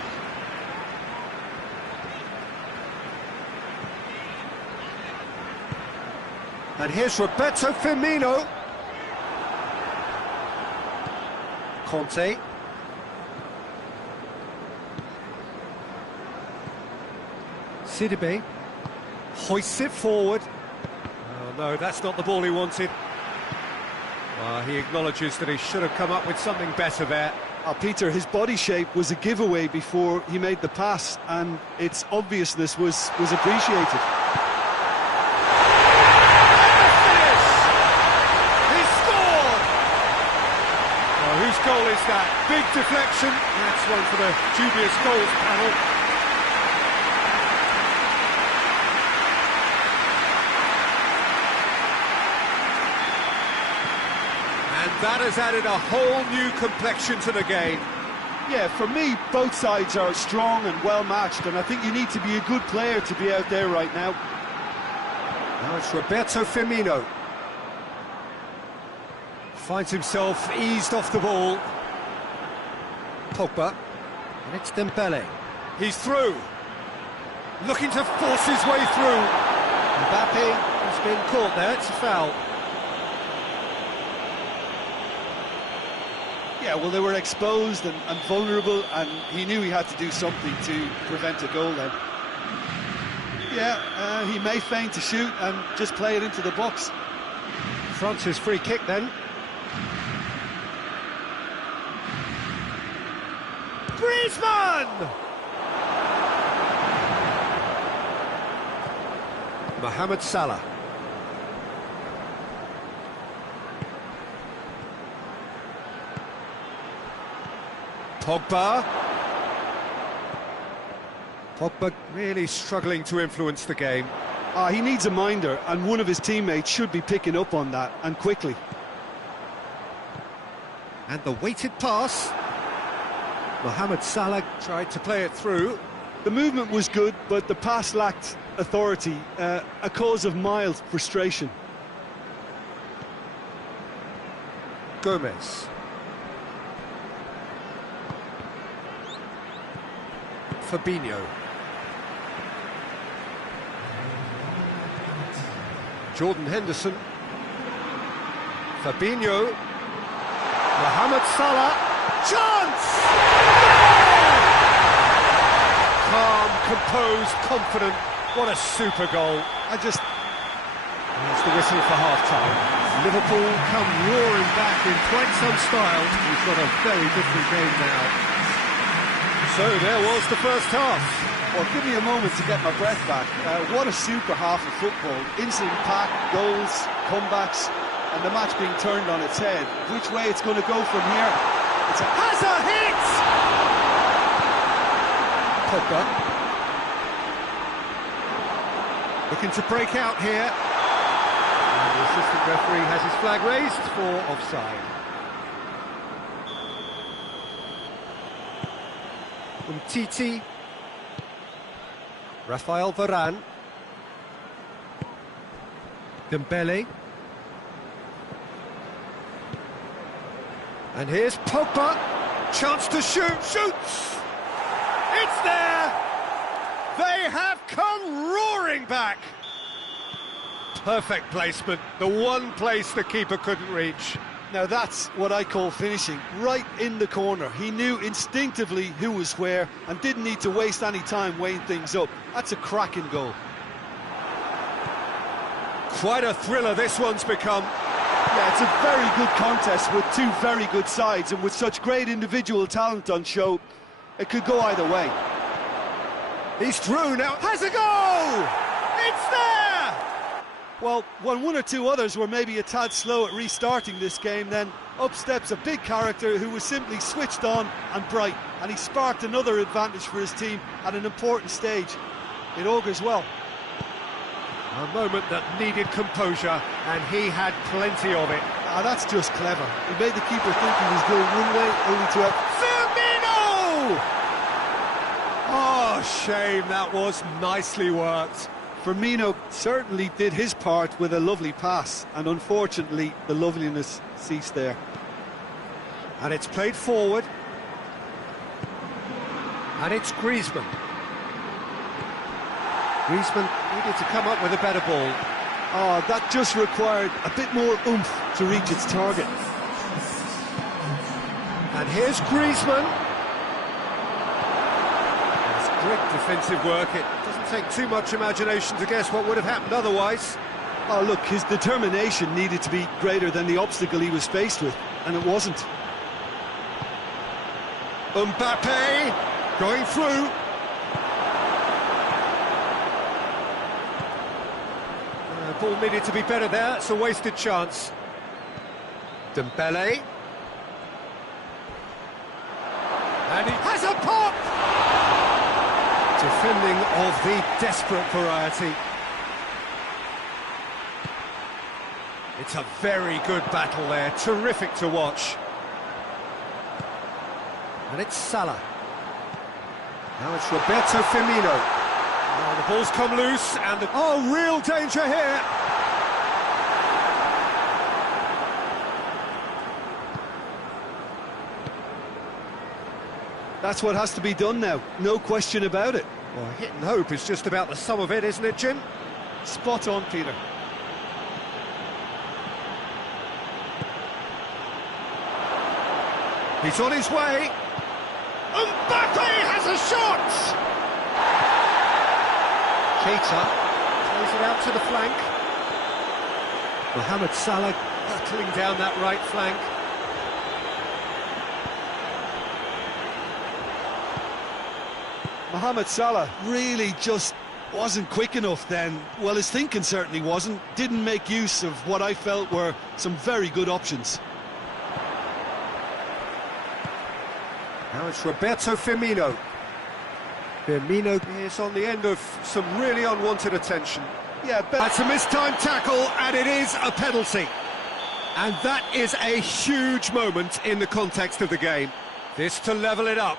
And here's Roberto Firmino. Conte. Sidibe. Hoists it forward. Oh no, that's not the ball he wanted. He acknowledges that he should have come up with something better there. Peter, his body shape was a giveaway before he made the pass, and its obviousness was appreciated. Whose goal is that? Big deflection. That's one for the dubious goals panel. And that has added a whole new complexion to the game. Yeah, for me, both sides are strong and well matched, and I think you need to be a good player to be out there right now. Now it's Roberto Firmino. Finds himself eased off the ball. Pogba. And it's Dembele. He's through. Looking to force his way through. Mbappe has been caught there, it's a foul. Yeah, well, they were exposed and vulnerable, and he knew he had to do something to prevent a goal then. Yeah, he may feign to shoot and just play it into the box. France's free kick then. Griezmann! Mohamed Salah. Pogba. Pogba really struggling to influence the game. He needs a minder, and one of his teammates should be picking up on that, and quickly. And the weighted pass. Mohamed Salah tried to play it through. The movement was good, but the pass lacked authority, a cause of mild frustration. Gomez. Fabinho. Jordan Henderson. Fabinho. Mohamed Salah. Chance! Calm, composed, confident. What a super goal. That's the whistle for half-time. Liverpool come roaring back in quite some style. We've got a very different game now. So there was the first half. Well, give me a moment to get my breath back. What a super half of football. Instantly packed, goals, comebacks, and the match being turned on its head. Which way it's going to go from here? Has a hit! Pogba. Looking to break out here. And the assistant referee has his flag raised for offside. Umtiti. Rafael Varane. Dembele. And here's Pogba. Chance to shoot. Shoots! It's there! They have come roaring back! Perfect placement. The one place the keeper couldn't reach. Now that's what I call finishing, right in the corner. He knew instinctively who was where and didn't need to waste any time weighing things up. That's a cracking goal. Quite a thriller this one's become. Yeah, it's a very good contest with two very good sides, and with such great individual talent on show, it could go either way. He's through now, has a goal! It's there! Well, when one or two others were maybe a tad slow at restarting this game, then up steps a big character who was simply switched on and bright, and he sparked another advantage for his team at an important stage. It augurs well. A moment that needed composure, and he had plenty of it. That's just clever. He made the keeper think he was going one way, only to have... Firmino! Oh, shame, that was nicely worked. Firmino certainly did his part with a lovely pass, and unfortunately the loveliness ceased there. And it's played forward. And it's Griezmann. Griezmann needed to come up with a better ball. Oh, that just required a bit more oomph to reach its target. And here's Griezmann. It's great defensive work. It doesn't take too much imagination to guess what would have happened otherwise. Oh, look, his determination needed to be greater than the obstacle he was faced with, and it wasn't. Mbappe going through. Ball needed to be better there, it's a wasted chance. Dembele. And he has a pop! Defending of the desperate variety. It's a very good battle there, terrific to watch. And it's Salah. Now it's Roberto Firmino. Oh, the ball's come loose, and oh, real danger here. That's what has to be done now, no question about it. Well, hit and hope is just about the sum of it, isn't it, Jim? Spot on, Peter. He's on his way. Mbappe has a shot! Keita plays it out to the flank. Mohamed Salah hurtling down that right flank. Mohamed Salah really just wasn't quick enough then. Well, his thinking certainly wasn't. Didn't make use of what I felt were some very good options. Now it's Roberto Firmino. Firmino is on the end of some really unwanted attention. Yeah, that's a mistimed tackle, and it is a penalty. And that is a huge moment in the context of the game. This to level it up.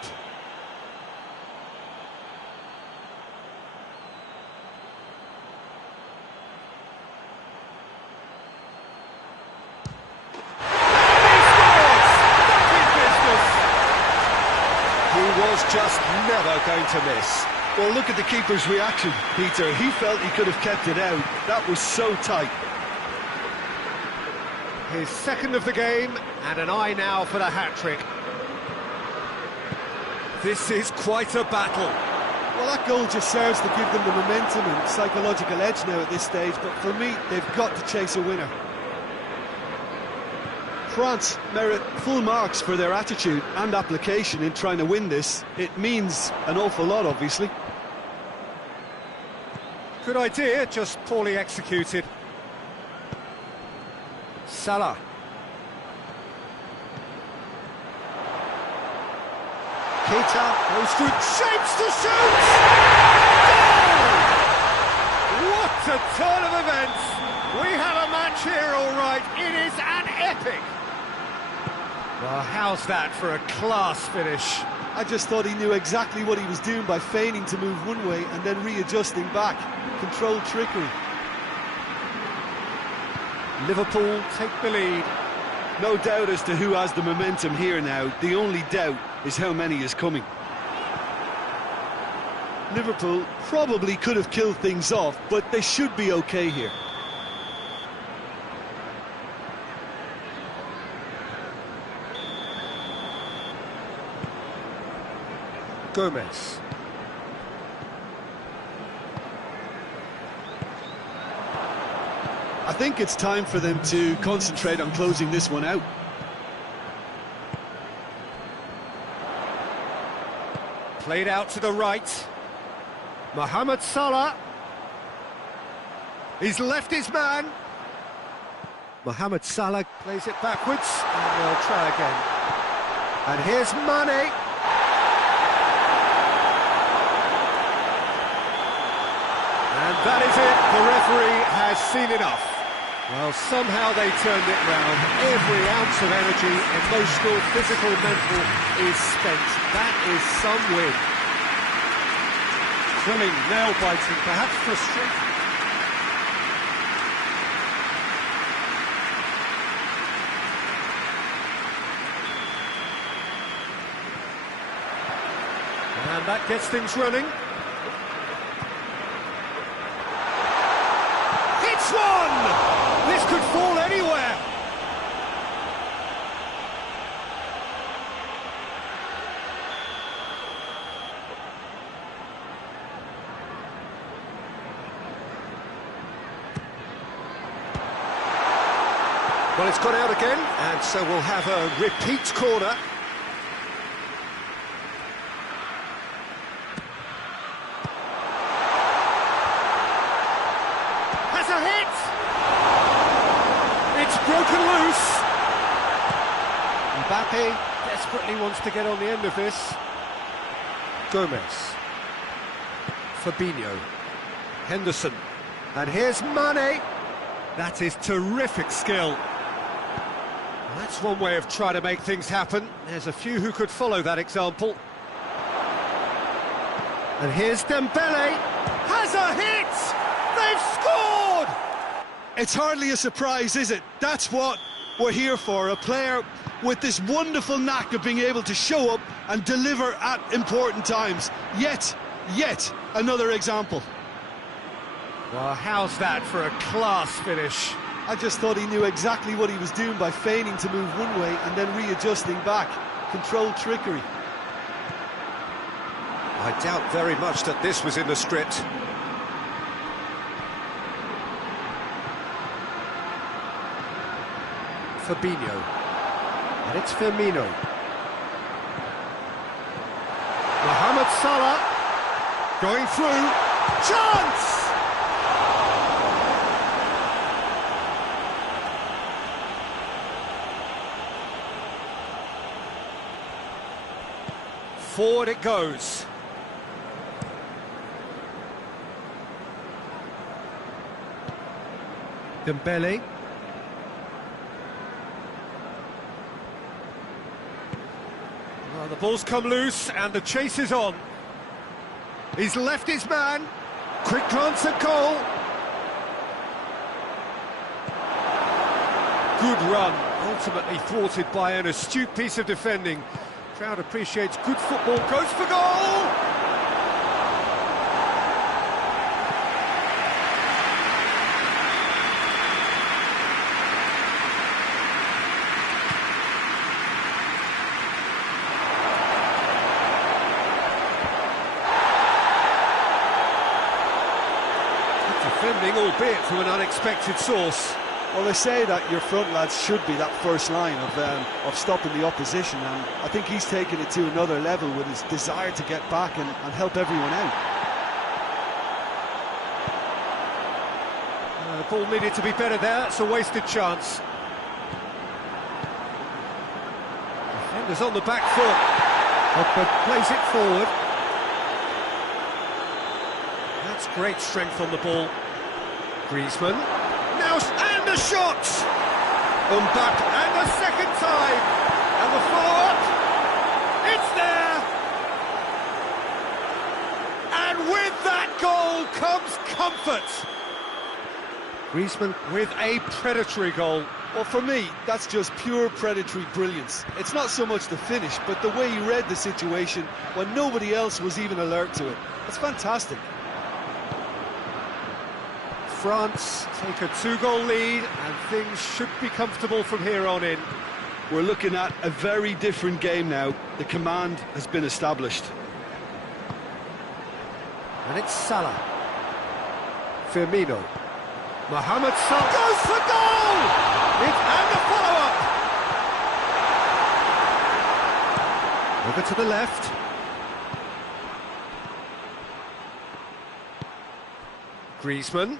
Just never going to miss. Well, look at the keeper's reaction, Peter. He felt he could have kept it out. That was so tight. His second of the game, and an eye now for the hat-trick. This is quite a battle. Well, that goal just serves to give them the momentum and psychological edge now at this stage, but for me, they've got to chase a winner. France merit full marks for their attitude and application in trying to win this. It means an awful lot, obviously. Good idea, just poorly executed. Salah. Keita goes through, shapes to shoot! Goal! What a turn of events! We have a match here, all right. It is an epic. Well, how's that for a class finish? I just thought he knew exactly what he was doing by feigning to move one way and then readjusting back. Controlled trickery. Liverpool take the lead. No doubt as to who has the momentum here now. The only doubt is how many is coming. Liverpool probably could have killed things off, but they should be okay here. Gomez. I think it's time for them to concentrate on closing this one out. Played out to the right. Mohamed Salah. He's left his man. Mohamed Salah plays it backwards, and they'll try again. And here's Mane. And that is it, the referee has seen enough. Well, somehow they turned it round. Every ounce of energy, emotional, physical, mental, is spent. That is some win. Thrilling, nail-biting, perhaps frustrating. And that gets things running. It's one! This could fall anywhere. Well, it's gone out again, and so we'll have a repeat corner. Has a hit! It's broken loose. Mbappe desperately wants to get on the end of this. Gomez. Fabinho. Henderson. And here's Mane. That is terrific skill. That's one way of trying to make things happen. There's a few who could follow that example. And here's Dembele. Has a hit! They've scored! It's hardly a surprise, is it? That's what we're here for, a player with this wonderful knack of being able to show up and deliver at important times. Yet another example. Well, how's that for a class finish? I just thought he knew exactly what he was doing by feigning to move one way and then readjusting back. Controlled trickery. I doubt very much that this was in the script. Fabinho. And it's Firmino. Mohamed Salah. Going through. Chance! Forward it goes. Dembele. Well, the ball's come loose and the chase is on. He's left his man. Quick glance at goal. Good run, ultimately thwarted by an astute piece of defending. Crowd appreciates good football, goes for goal! Good defending, albeit from an unexpected source. Well, they say that your front lads should be that first line of stopping the opposition, and I think he's taken it to another level with his desire to get back and help everyone out. The ball needed to be better there, it's a wasted chance. Defenders on the back foot. Pogba plays it forward. That's great strength on the ball. Griezmann. Now, and the shot! Back, and the second time! And the follow-up! It's there! And with that goal comes comfort! Griezmann with a predatory goal. Well, for me, that's just pure predatory brilliance. It's not so much the finish, but the way he read the situation when nobody else was even alert to it. It's fantastic. France take a 2-goal lead and things should be comfortable from here on in. We're looking at a very different game now. The command has been established. And it's Salah. Firmino. Mohamed Salah goes for goal! And the follow-up! Over to the left. Griezmann.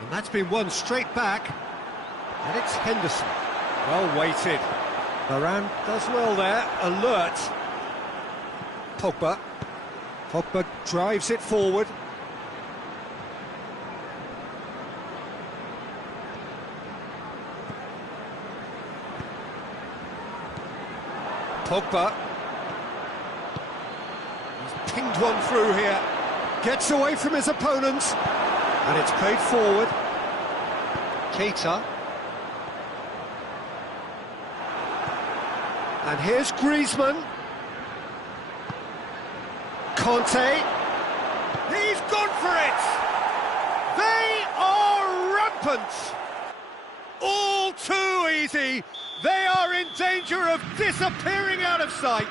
And that's been won straight back. And it's Henderson. Well weighted. Varane does well there. Alert. Pogba. Pogba drives it forward. Pogba. He's pinged one through here. Gets away from his opponents. And it's played forward. Keita. And here's Griezmann. Conte. He's gone for it! They are rampant! All too easy. They are in danger of disappearing out of sight.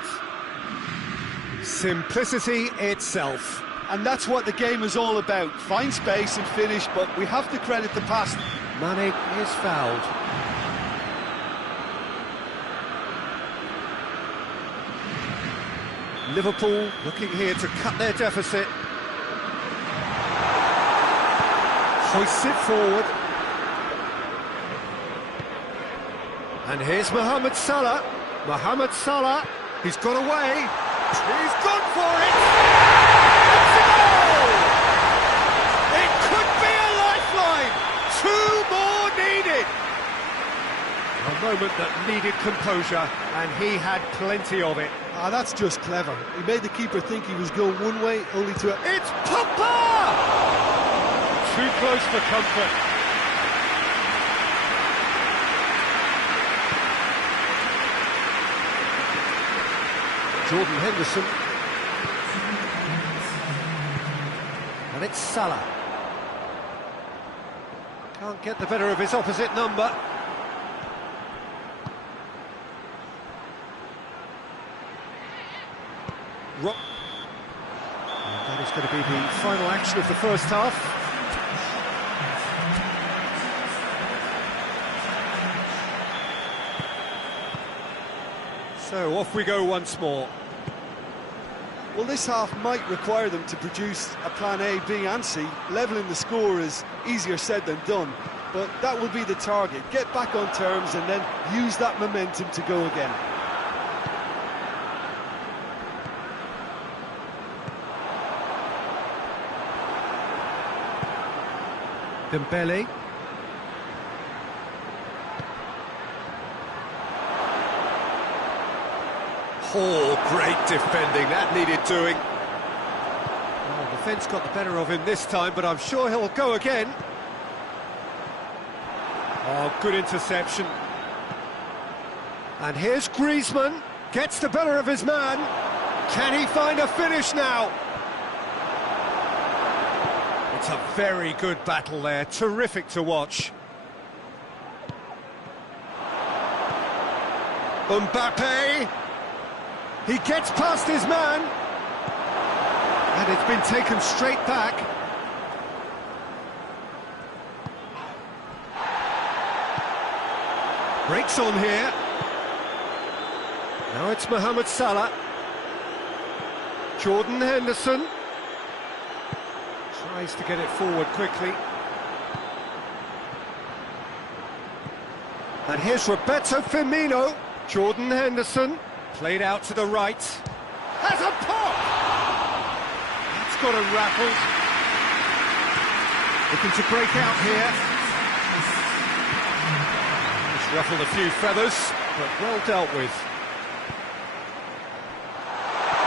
Simplicity itself. And that's what the game is all about. Find space and finish, but we have to credit the pass. Mane is fouled. Liverpool looking here to cut their deficit. Hoists it forward. And here's Mohamed Salah. Mohamed Salah, he's got away. He's gone for it. It's a goal! It could be a lifeline. 2 more needed. A moment that needed composure, and he had plenty of it. Ah, that's just clever. He made the keeper think he was going one way, only to... It's Pogba! Too close for comfort. Jordan Henderson. And it's Salah. Can't get the better of his opposite number. And that is going to be the final action of the first half. So off we go once more. Well, this half might require them to produce a plan A, B and C. Levelling the score is easier said than done, but that will be the target. Get back on terms and then use that momentum to go again. Dembele. Oh, great defending, that needed doing. Well, the defence got the better of him this time, but I'm sure he'll go again. Oh, good interception. And here's Griezmann, gets the better of his man. Can he find a finish now? It's a very good battle there, terrific to watch. Mbappe. He gets past his man, and it's been taken straight back. Breaks on here. Now it's Mohamed Salah. Jordan Henderson. Tries to get it forward quickly. And here's Roberto Firmino. Jordan Henderson. Played out to the right. Has a pop! It's got a rattle. Looking to break out here. It's ruffled a few feathers, but well dealt with.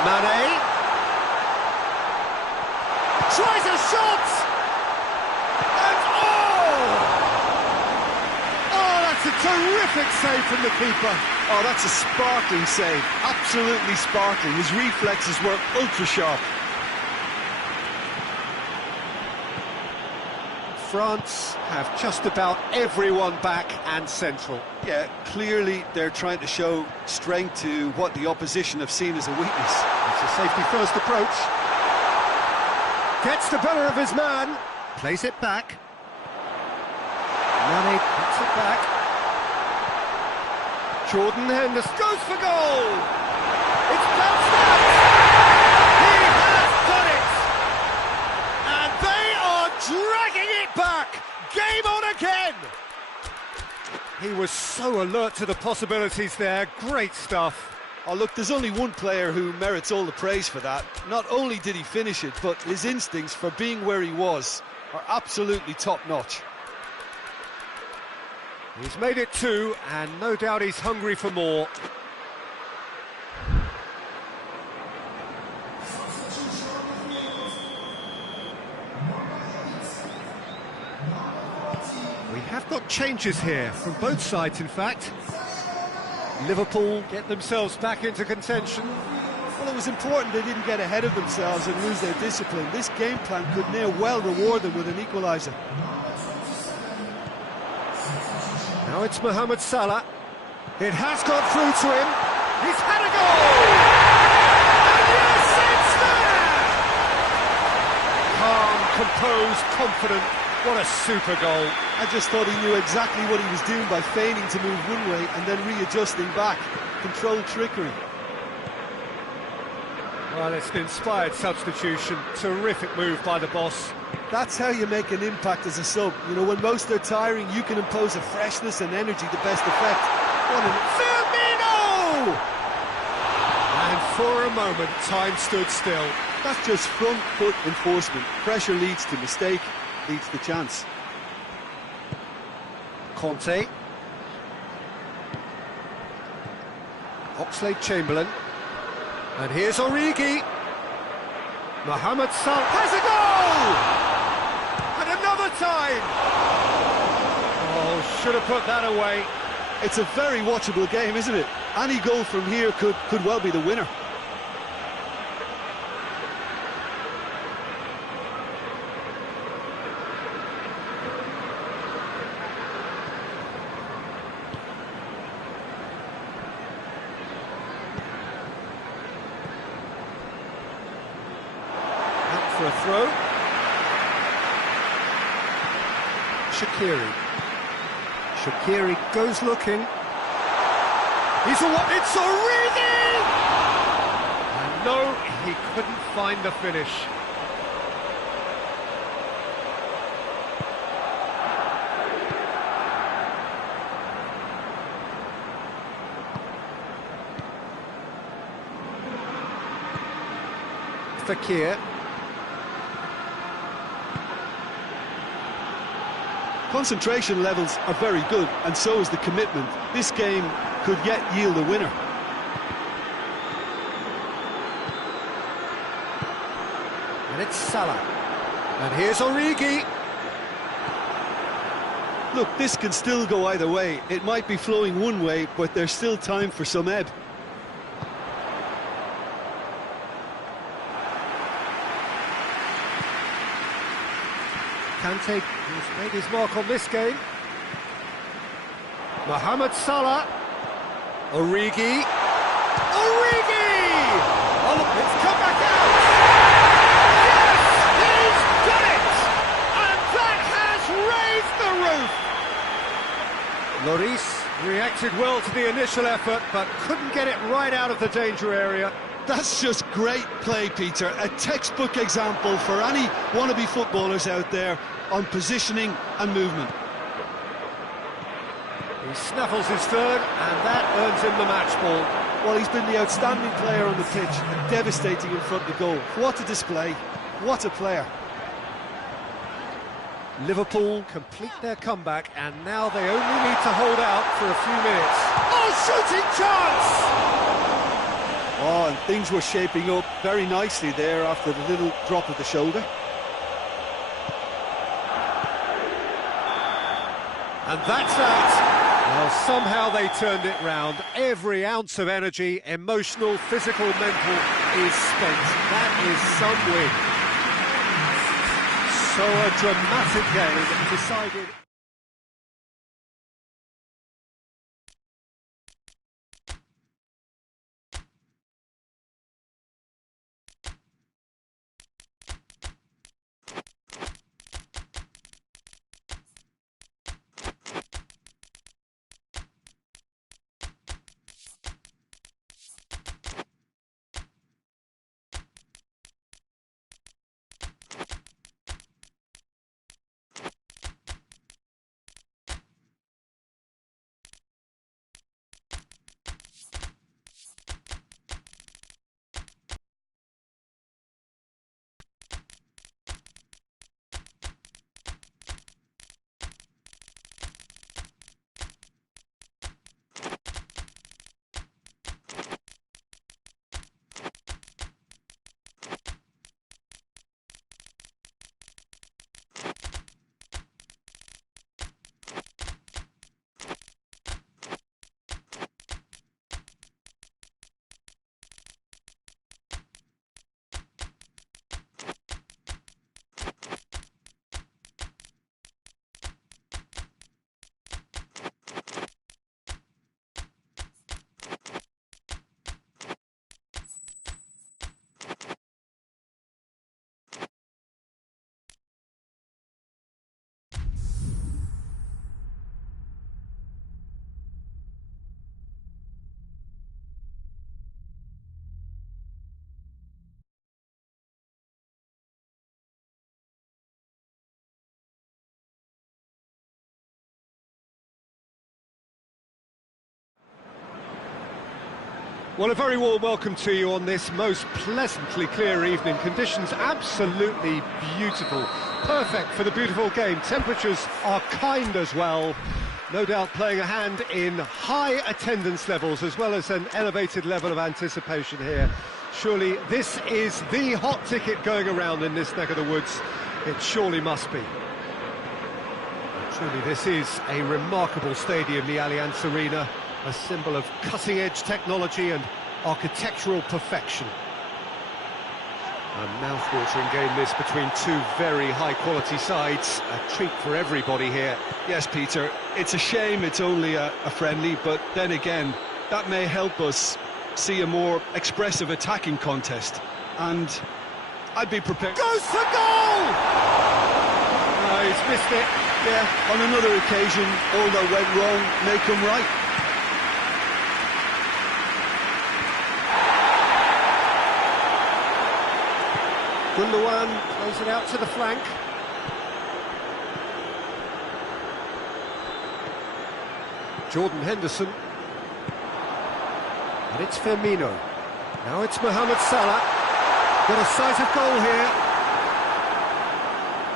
Mane. Tries a shot! And that's a terrific save from the keeper. Oh, that's a sparkling save, absolutely sparkling. His reflexes were ultra-sharp. France have just about everyone back and central. Yeah, clearly they're trying to show strength to what the opposition have seen as a weakness. It's a safety-first approach. Gets the better of his man, plays it back. Mane puts it back. Jordan Henderson goes for goal! It's bounced out! He has done it! And they are dragging it back! Game on again! He was so alert to the possibilities there, great stuff. Oh, look, there's only one player who merits all the praise for that. Not only did he finish it, but his instincts for being where he was are absolutely top-notch. He's made it 2, and no doubt he's hungry for more. We have got changes here, from both sides in fact. Liverpool get themselves back into contention. Well, it was important they didn't get ahead of themselves and lose their discipline. This game plan could now well reward them with an equaliser. Now it's Mohamed Salah. It has got through to him. He's had a goal! And yes, it's there! Calm, composed, confident. What a super goal. I just thought he knew exactly what he was doing by feigning to move one way and then readjusting back. Controlled trickery. Well, it's an inspired substitution. Terrific move by the boss. That's how you make an impact as a sub. You know, when most are tiring, you can impose a freshness and energy to best effect. Firmino! And for a moment, time stood still. That's just front foot enforcement. Pressure leads to mistake, leads to chance. Conte. Oxlade-Chamberlain. And here's Origi. Mohamed Salah has a goal! And another time! Oh, should have put that away. It's a very watchable game, isn't it? Any goal from here could well be the winner. for a throw. Shaqiri. Shaqiri goes looking. It's Origi! And no, he couldn't find the finish. Fekir. Concentration levels are very good, and so is the commitment. This game could yet yield a winner. And it's Salah. And here's Origi. Look, this can still go either way. It might be flowing one way, but there's still time for some ebb. Kante has made his mark on this game. Mohamed Salah. Origi. Origi! Oh, look, it's come back out! Yes, he's done it! And that has raised the roof! Lloris reacted well to the initial effort, but couldn't get it right out of the danger area. That's just great play, Peter. A textbook example for any wannabe footballers out there on positioning and movement. He snaffles his third, and that earns him the match ball. Well, he's been the outstanding player on the pitch and devastating in front of the goal. What a display, what a player. Liverpool complete their comeback, and now they only need to hold out for a few minutes. Oh, shooting chance! Oh, and things were shaping up very nicely there after the little drop of the shoulder. And that's that. Well, somehow they turned it round. Every ounce of energy, emotional, physical, mental, is spent. That is some win. So a dramatic game decided... Well, a very warm welcome to you on this most pleasantly clear evening. Conditions absolutely beautiful. Perfect for the beautiful game. Temperatures are kind as well. No doubt playing a hand in high attendance levels as well as an elevated level of anticipation here. Surely this is the hot ticket going around in this neck of the woods. It surely must be. Truly, this is a remarkable stadium, the Allianz Arena. A symbol of cutting-edge technology and architectural perfection. A mouth-watering game this between two very high-quality sides. A treat for everybody here. Yes, Peter, it's a shame it's only a friendly, but then again, that may help us see a more expressive attacking contest. And I'd be prepared. Goes for goal! Oh, he's missed it. Yeah, on another occasion, all that went wrong may come right. Gundogan plays it out to the flank. Jordan Henderson. And it's Firmino. Now it's Mohamed Salah. Got a sight of goal here.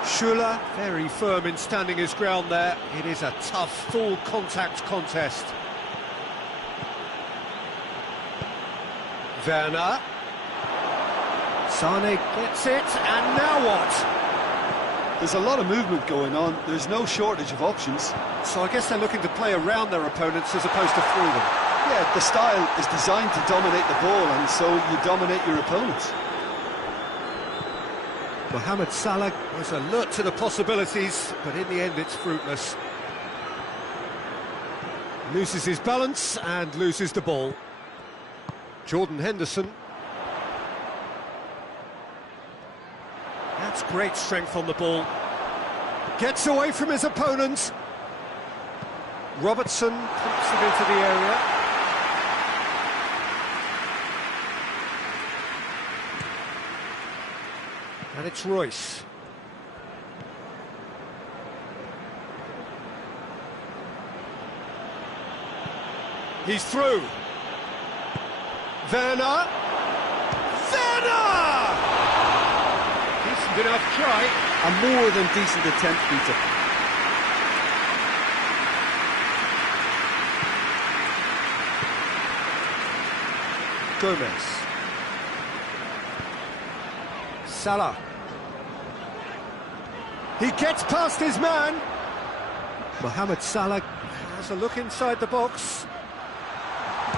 Schüller, very firm in standing his ground there. It is a tough, full contact contest. Werner. Sane gets it, and now what? There's a lot of movement going on. There's no shortage of options. So I guess they're looking to play around their opponents as opposed to through them. Yeah, the style is designed to dominate the ball, and so you dominate your opponents. Mohamed Salah was alert to the possibilities, but in the end it's fruitless. Loses his balance and loses the ball. Jordan Henderson. That's great strength on the ball. Gets away from his opponent. Robertson pumps it into the area. And it's Royce. He's through. Werner. Werner! Decent enough try. A more than decent attempt, Peter. Gomez. Salah. He gets past his man. Mohamed Salah has a look inside the box.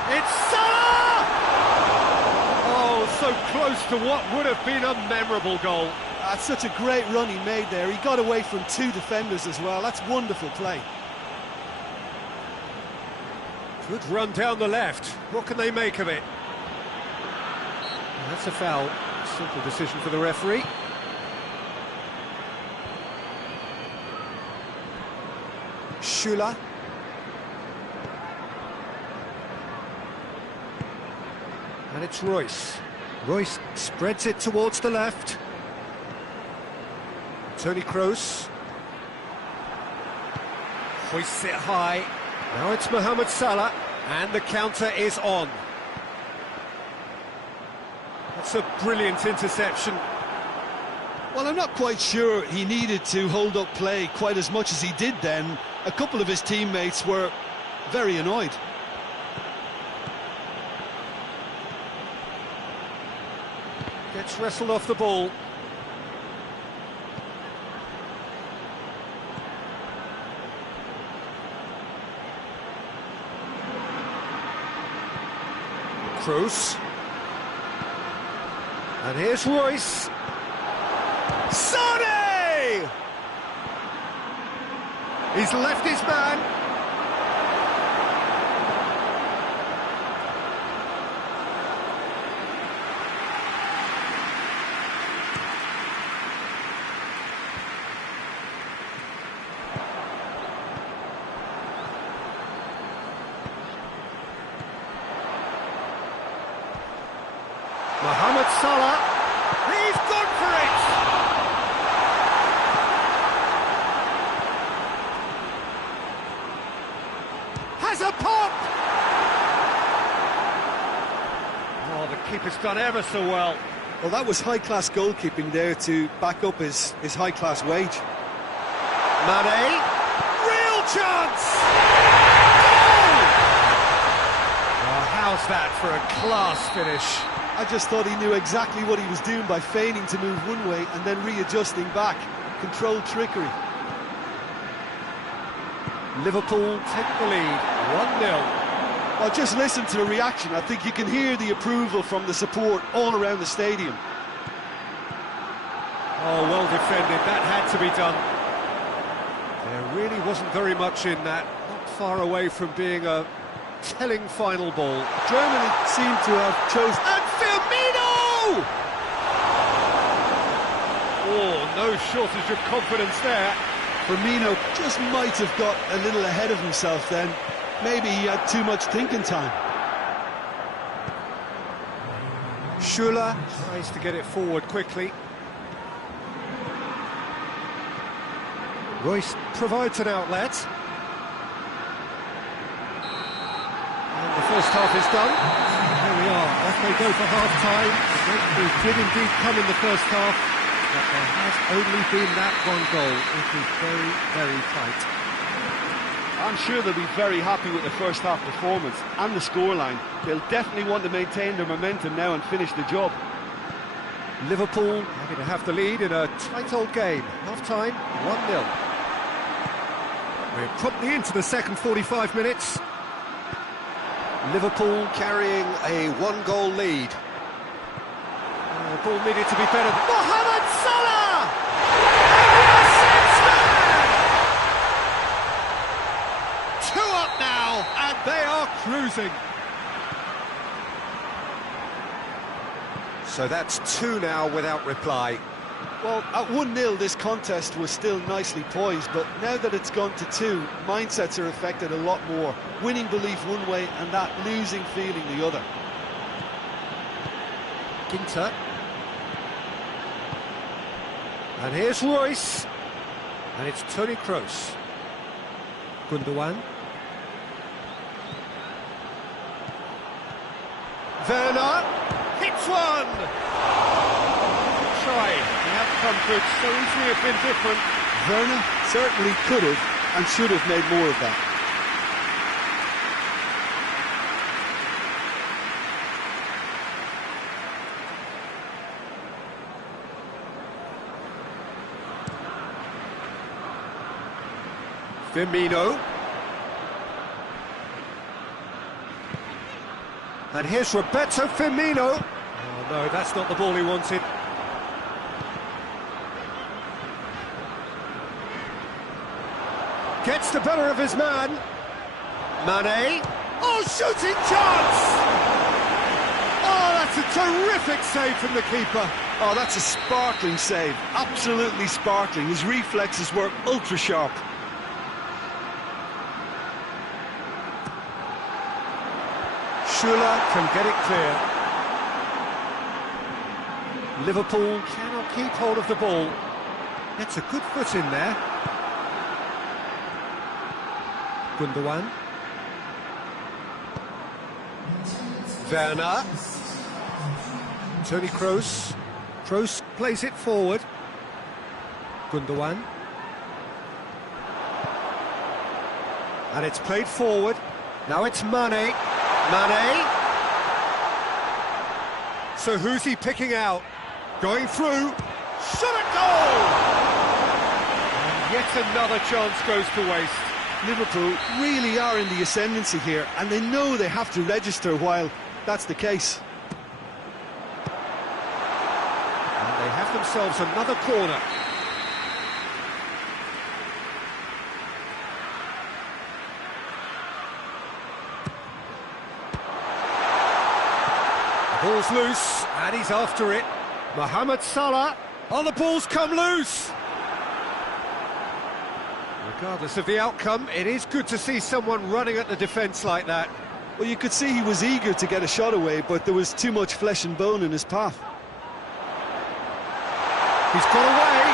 It's Salah! Oh, so close to what would have been a memorable goal. That's such a great run he made there. He got away from two defenders as well. That's wonderful play. Good run down the left. What can they make of it? That's a foul. Simple decision for the referee. Schüller. And it's Royce. Royce spreads it towards the left. Toni Kroos. Hoists it high. Now it's Mohamed Salah. And the counter is on. That's a brilliant interception. Well, I'm not quite sure he needed to hold up play quite as much as he did then. A couple of his teammates were very annoyed. Gets wrestled off the ball. Kroos. And here's Royce. Sane! He's left his man. Mohamed Salah, he's gone for it! Has a pop! Oh, the keeper's done ever so well. Well, that was high-class goalkeeping there to back up his high-class wage. Mane, real chance! Goal! Oh, how's that for a class finish? I just thought he knew exactly what he was doing by feigning to move one way and then readjusting back. Controlled trickery. Liverpool take the lead, 1-0. Well, just listen to the reaction. I think you can hear the approval from the support all around the stadium. Oh, well defended, that had to be done. There really wasn't very much in that, not far away from being a telling final ball. Germany seemed to have chosen... And Firmino! no shortage of confidence there. Firmino just might have got a little ahead of himself then. Maybe he had too much thinking time. Schuller tries to get it forward quickly. Royce provides an outlet. And the first half is done. There we are, off they go for half-time. The breakthrough did indeed come in the first half, but there has only been that one goal. It is very, very tight. I'm sure they'll be very happy with the first half performance and the scoreline. They'll definitely want to maintain their momentum now and finish the job. Liverpool happy to have the lead in a tight old game. Half-time, 1-0. We're promptly into the second 45 minutes. Liverpool carrying a one-goal lead. The ball needed to be better. Mohamed Salah! Two up now, and they are cruising. So that's two now without reply. Well, at 1-0 this contest was still nicely poised, but now that it's gone to 2, mindsets are affected a lot more. Winning belief one way and that losing feeling the other. Ginter. And here's Royce. And it's Toni Kroos. Gundogan. Werner hits one! Try. The outcome could so easily have been different. Werner certainly could have and should have made more of that. Firmino. And here's Roberto Firmino. Oh no, that's not the ball he wanted. Gets the better of his man. Mane. Oh, shooting chance! Oh, that's a terrific save from the keeper. Oh, that's a sparkling save. Absolutely sparkling. His reflexes were ultra sharp. Schuller can get it clear. Liverpool cannot keep hold of the ball. Gets a good foot in there. Gundogan. Werner. Toni Kroos. Kroos plays it forward. Gundogan. And it's played forward. Now it's Mane. Mane. So who's he picking out? Going through. Shot at goal! And yet another chance goes to waste. Liverpool really are in the ascendancy here, and they know they have to register while that's the case. And they have themselves another corner. The ball's loose, and he's after it. Mohamed Salah. Oh, the ball's come loose! Regardless of the outcome, it is good to see someone running at the defence like that. Well, you could see he was eager to get a shot away, but there was too much flesh and bone in his path. He's got away.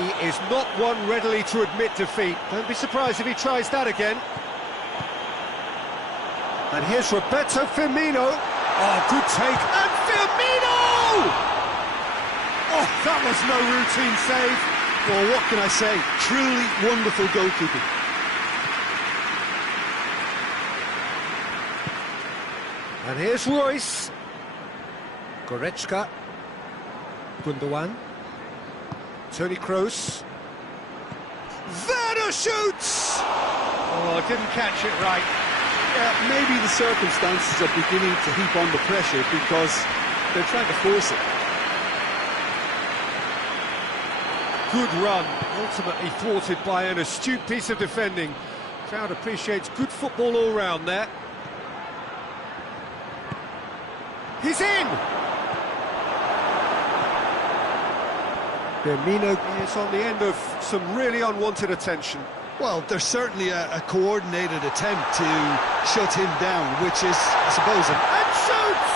He is not one readily to admit defeat. Don't be surprised if he tries that again. And here's Roberto Firmino. Oh, good take. And Firmino! Oh, that was no routine save. Well, what can I say? Truly wonderful goalkeeping. And here's Royce. Goretzka. Gundogan. Toni Kroos. Werner shoots! Oh, didn't catch it right. Yeah, maybe the circumstances are beginning to heap on the pressure because they're trying to force it. Good run, ultimately thwarted by an astute piece of defending. Crowd appreciates good football all round there. He's in! Firmino is on the end of some really unwanted attention. Well, there's certainly a coordinated attempt to shut him down, which is, I suppose, And shoots!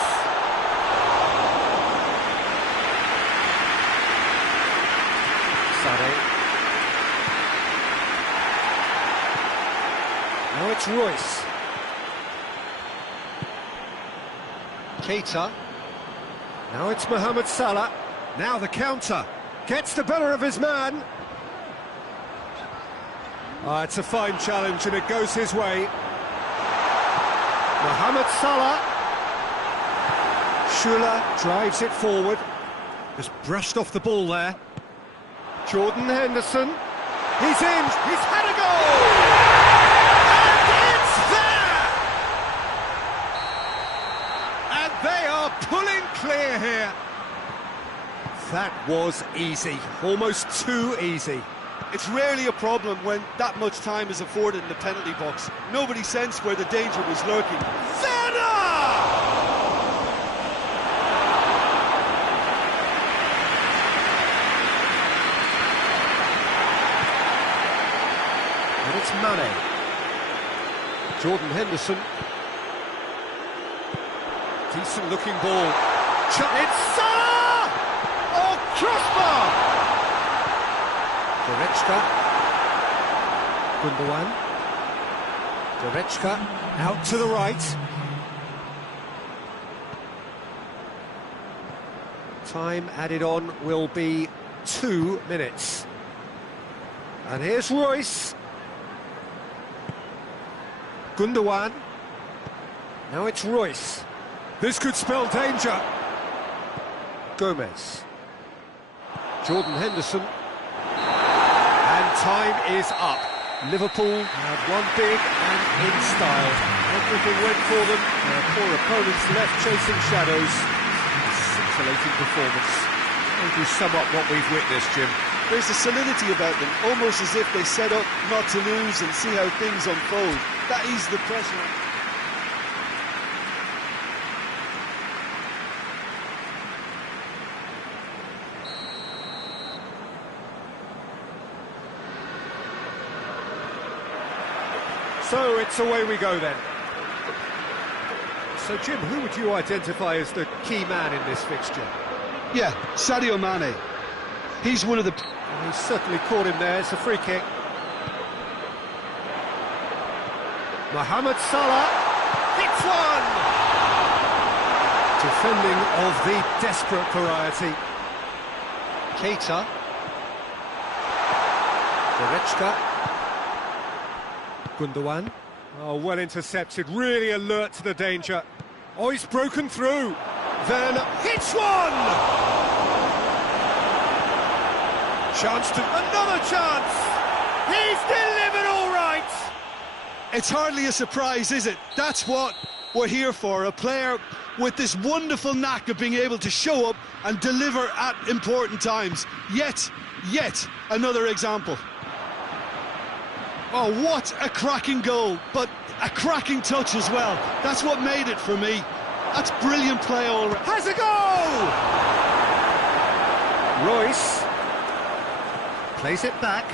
Sané. Now it's Royce. Keita. Now it's Mohamed Salah. Now the counter. Gets the better of his man. It's a fine challenge and it goes his way. Mohamed Salah. Schürrle drives it forward. Just brushed off the ball there. Jordan Henderson. He's in. He's had a goal. And it's there. And they are pulling clear here. That was easy. Almost too easy. it's rarely a problem when that much time is afforded in the penalty box. Nobody sensed where the danger was lurking. Werner! And it's Mane. Jordan Henderson. Decent looking ball. It's Salah! Oh, crossbar! Goretzka. Gundogan. Goretzka out to the right. Time added on will be 2 minutes. And here's Royce. Gundogan. Now it's Royce. This could spell danger. Gomez. Jordan Henderson. And time is up. Liverpool had won big and in style. Everything went for them. Their poor opponents left chasing shadows. A scintillating performance. How do you sum up what we've witnessed, Jim? There's a solidity about them, almost as if they set up not to lose and see how things unfold. That eased the pressure. So it's away we go then. So Jim, who would you identify as the key man in this fixture? Yeah, Sadio Mane. He's one of the... He's certainly caught him there. It's a free kick. Mohamed Salah hits one! Defending of the desperate variety. Keita. Goretzka. Gundogan. Oh, well intercepted, really alert to the danger. Oh, he's broken through. Then hits one! Chance to... Another chance! He's delivered all right! It's hardly a surprise, is it? That's what we're here for, a player with this wonderful knack of being able to show up and deliver at important times. Yet another example. Oh, what a cracking goal, but a cracking touch as well. That's what made it for me. That's brilliant play already. Has a goal! Royce plays it back.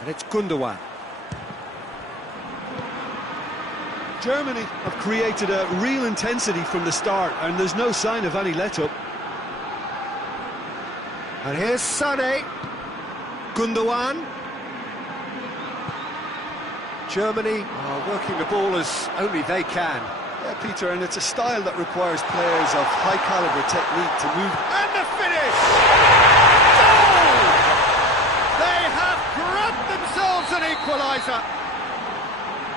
And it's Gundogan. Germany have created a real intensity from the start, and there's no sign of any let-up. And here's Sané. Gundogan. Germany are working the ball as only they can. Yeah, Peter, and it's a style that requires players of high-caliber technique to move. And the finish! Goal! They have grabbed themselves an equaliser.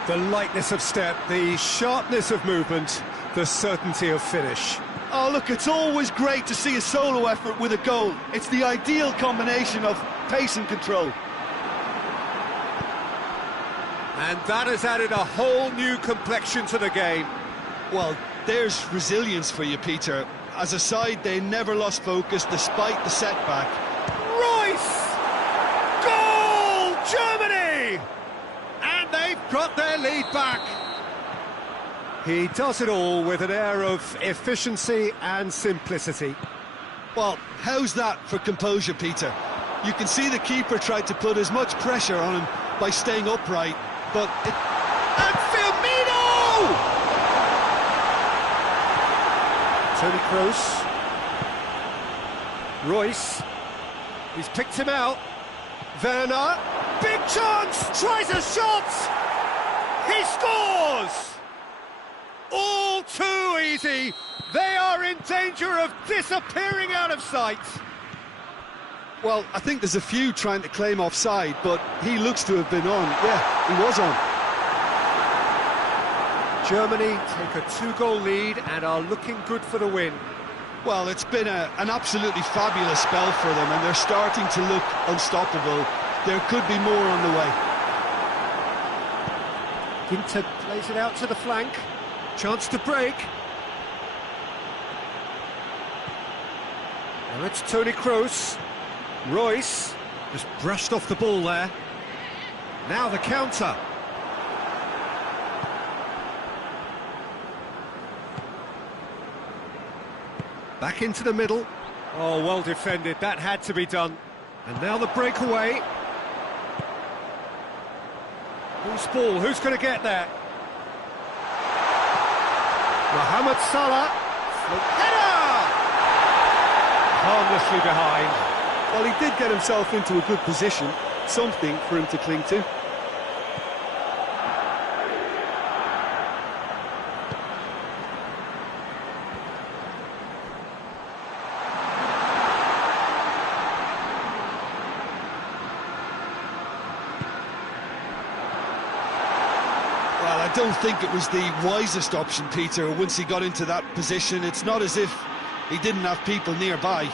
The lightness of step, the sharpness of movement, the certainty of finish. Oh, look, it's always great to see a solo effort with a goal. It's the ideal combination of pace and control. And that has added a whole new complexion to the game. Well, there's resilience for you, Peter. As a side, they never lost focus despite the setback. Royce! Goal! Germany! And they've got their lead back. He does it all with an air of efficiency and simplicity. Well, how's that for composure, Peter? You can see the keeper tried to put as much pressure on him by staying upright, but it... And Firmino! Toni Kroos. Royce. He's picked him out. Werner. Big chance! Tries a shot! He scores! All too easy. They are in danger of disappearing out of sight. Well, I think there's a few trying to claim offside, but he looks to have been on. Yeah, he was on. Germany take a 2-goal lead and are looking good for the win. Well, it's been an absolutely fabulous spell for them, and they're starting to look unstoppable. There could be more on the way. Ginter plays it out to the flank. Chance to break. Now it's Toni Kroos. Royce just brushed off the ball there. Now the counter. Back into the middle. Oh, well defended. That had to be done. And now the breakaway. Who's ball? Who's going to get there? Mohamed Salah. Header! Harmlessly behind. Well, he did get himself into a good position, something for him to cling to. Well, I don't think it was the wisest option, Peter, once he got into that position. It's not as if he didn't have people nearby.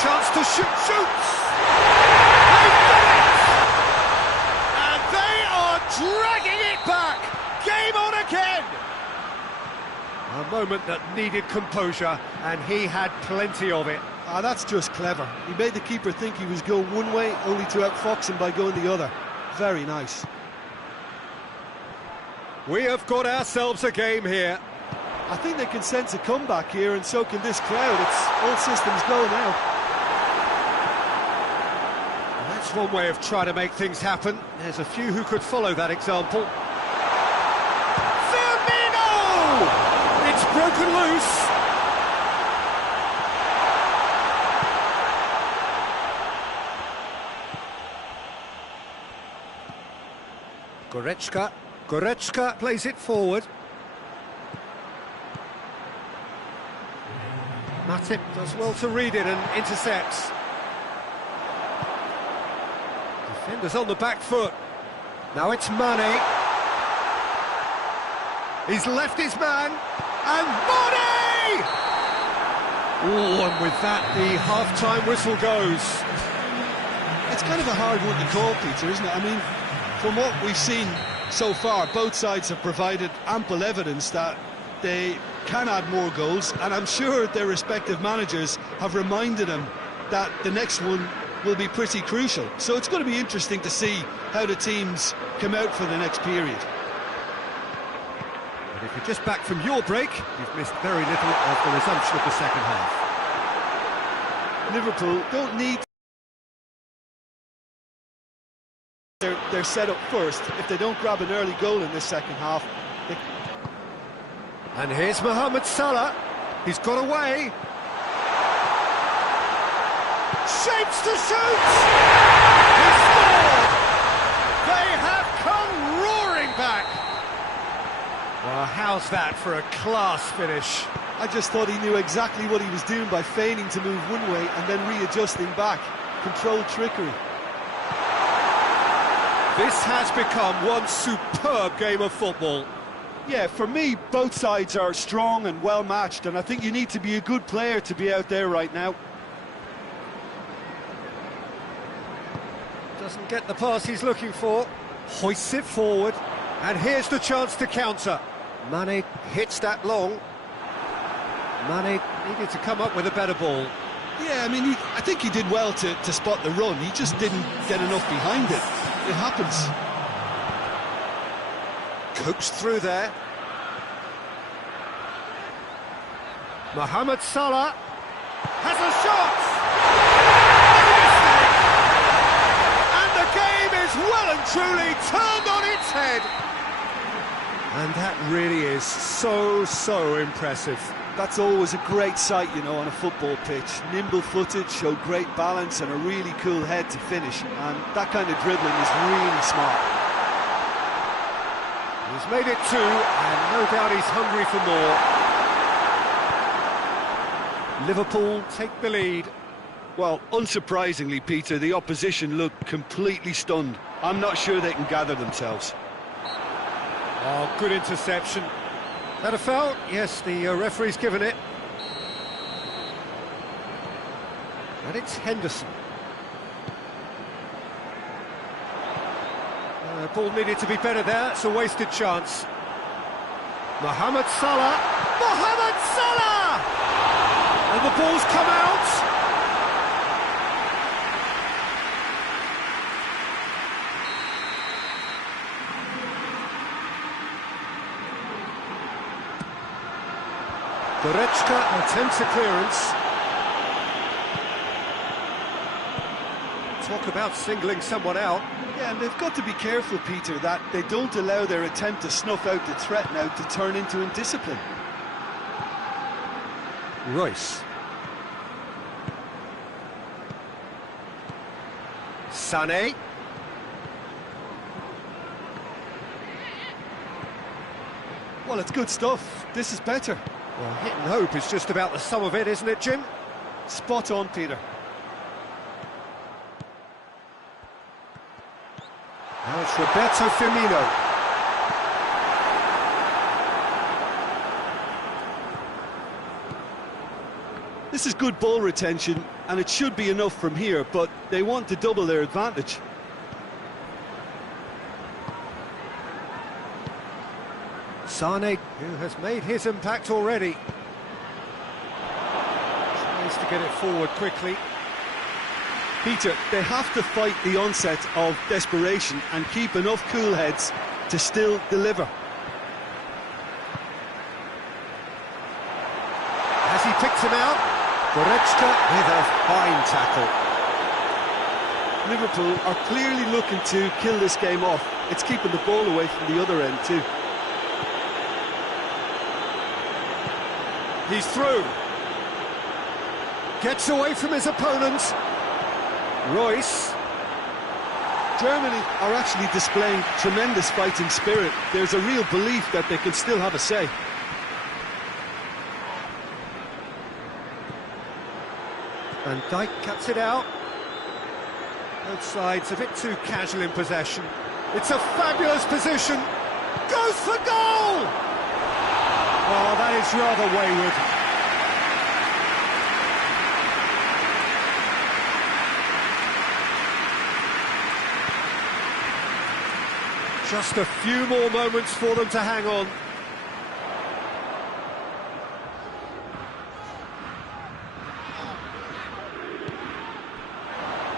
Chance to shoot, shoots! They've done it! And they are dragging it back! Game on again! A moment that needed composure, and he had plenty of it. Ah, that's just clever. He made the keeper think he was going one way, only to outfox him by going the other. Very nice. We have got ourselves a game here. I think they can sense a comeback here, and so can this crowd. It's all systems go now. That's one way of trying to make things happen. There's a few who could follow that example. Firmino! It's broken loose. Goretzka plays it forward. Matip does well to read it and intercepts. Defenders on the back foot. Now it's Mane. He's left his man. And Mane! Oh, and with that, the half-time whistle goes. It's kind of a hard one to call, Peter, isn't it? I mean, from what we've seen so far, both sides have provided ample evidence that they can add more goals, and I'm sure their respective managers have reminded them that the next one will be pretty crucial. So it's going to be interesting to see how the teams come out for the next period. And if you're just back from your break, you've missed very little of the resumption of the second half. Liverpool don't need they're set up first. If they don't grab an early goal in this second half, And here's Mohamed Salah. He's got away. Shapes to shoot! He scored! They have come roaring back! Well, how's that for a class finish? I just thought he knew exactly what he was doing by feigning to move one way and then readjusting back. Controlled trickery. This has become one superb game of football. Yeah, for me, both sides are strong and well matched, and I think you need to be a good player to be out there right now. Doesn't get the pass he's looking for. Hoists it forward, and here's the chance to counter. Mane hits that long. Mane needed to come up with a better ball. Yeah, I mean, I think he did well to spot the run. He just didn't get enough behind it. It happens. Coaxed through there. Mohamed Salah has a shot! And the game is well and truly turned on its head. And that really is so impressive. That's always a great sight, you know, on a football pitch. Nimble-footed, showed great balance and a really cool head to finish. And that kind of dribbling is really smart. He's made it two, and no doubt he's hungry for more. Liverpool take the lead. Well, unsurprisingly, Peter, the opposition look completely stunned. I'm not sure they can gather themselves. Oh, good interception. That a foul? Yes, the referee's given it. And it's Henderson. Ball needed to be better there. It's a wasted chance. Mohamed Salah. Mohamed Salah! And the ball's come out. Goretzka attempts a clearance. Talk about singling someone out. Yeah, and they've got to be careful, Peter, that they don't allow their attempt to snuff out the threat now to turn into indiscipline. Royce. Sané. Well, it's good stuff. This is better. Well, hit and hope is just about the sum of it, isn't it, Jim? Spot on, Peter. Now it's Roberto Firmino. This is good ball retention, and it should be enough from here, but they want to double their advantage. Sané, who has made his impact already. Tries to get it forward quickly. Peter, they have to fight the onset of desperation and keep enough cool heads to still deliver. Has he picked him out? Goretzka with a fine tackle. Liverpool are clearly looking to kill this game off. It's keeping the ball away from the other end too. He's through. Gets away from his opponent. Royce. Germany are actually displaying tremendous fighting spirit. There's a real belief that they can still have a say. Van Dijk cuts it out. Both sides a bit too casual in possession. It's a fabulous position. Goes for goal! Oh, that is rather wayward. Just a few more moments for them to hang on.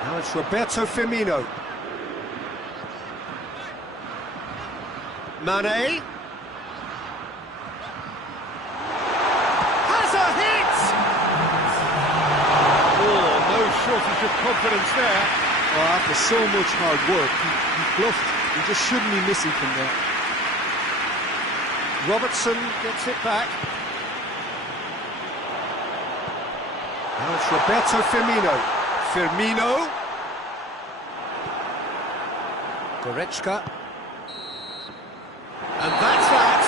Now it's Roberto Firmino. Mane. Has a hit! Oh, no shortage of confidence there. Well, after so much hard work, he bluffed. He just shouldn't be missing from there. Robertson gets it back. Now it's Roberto Firmino. Firmino. Goretzka. And that's that.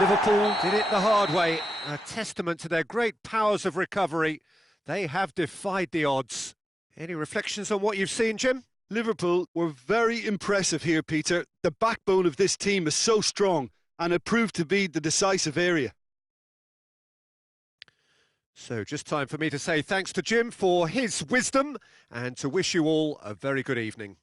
Liverpool did it the hard way. A testament to their great powers of recovery. They have defied the odds. Any reflections on what you've seen, Jim? Liverpool were very impressive here, Peter. The backbone of this team is so strong, and it proved to be the decisive area. So just time for me to say thanks to Jim for his wisdom and to wish you all a very good evening.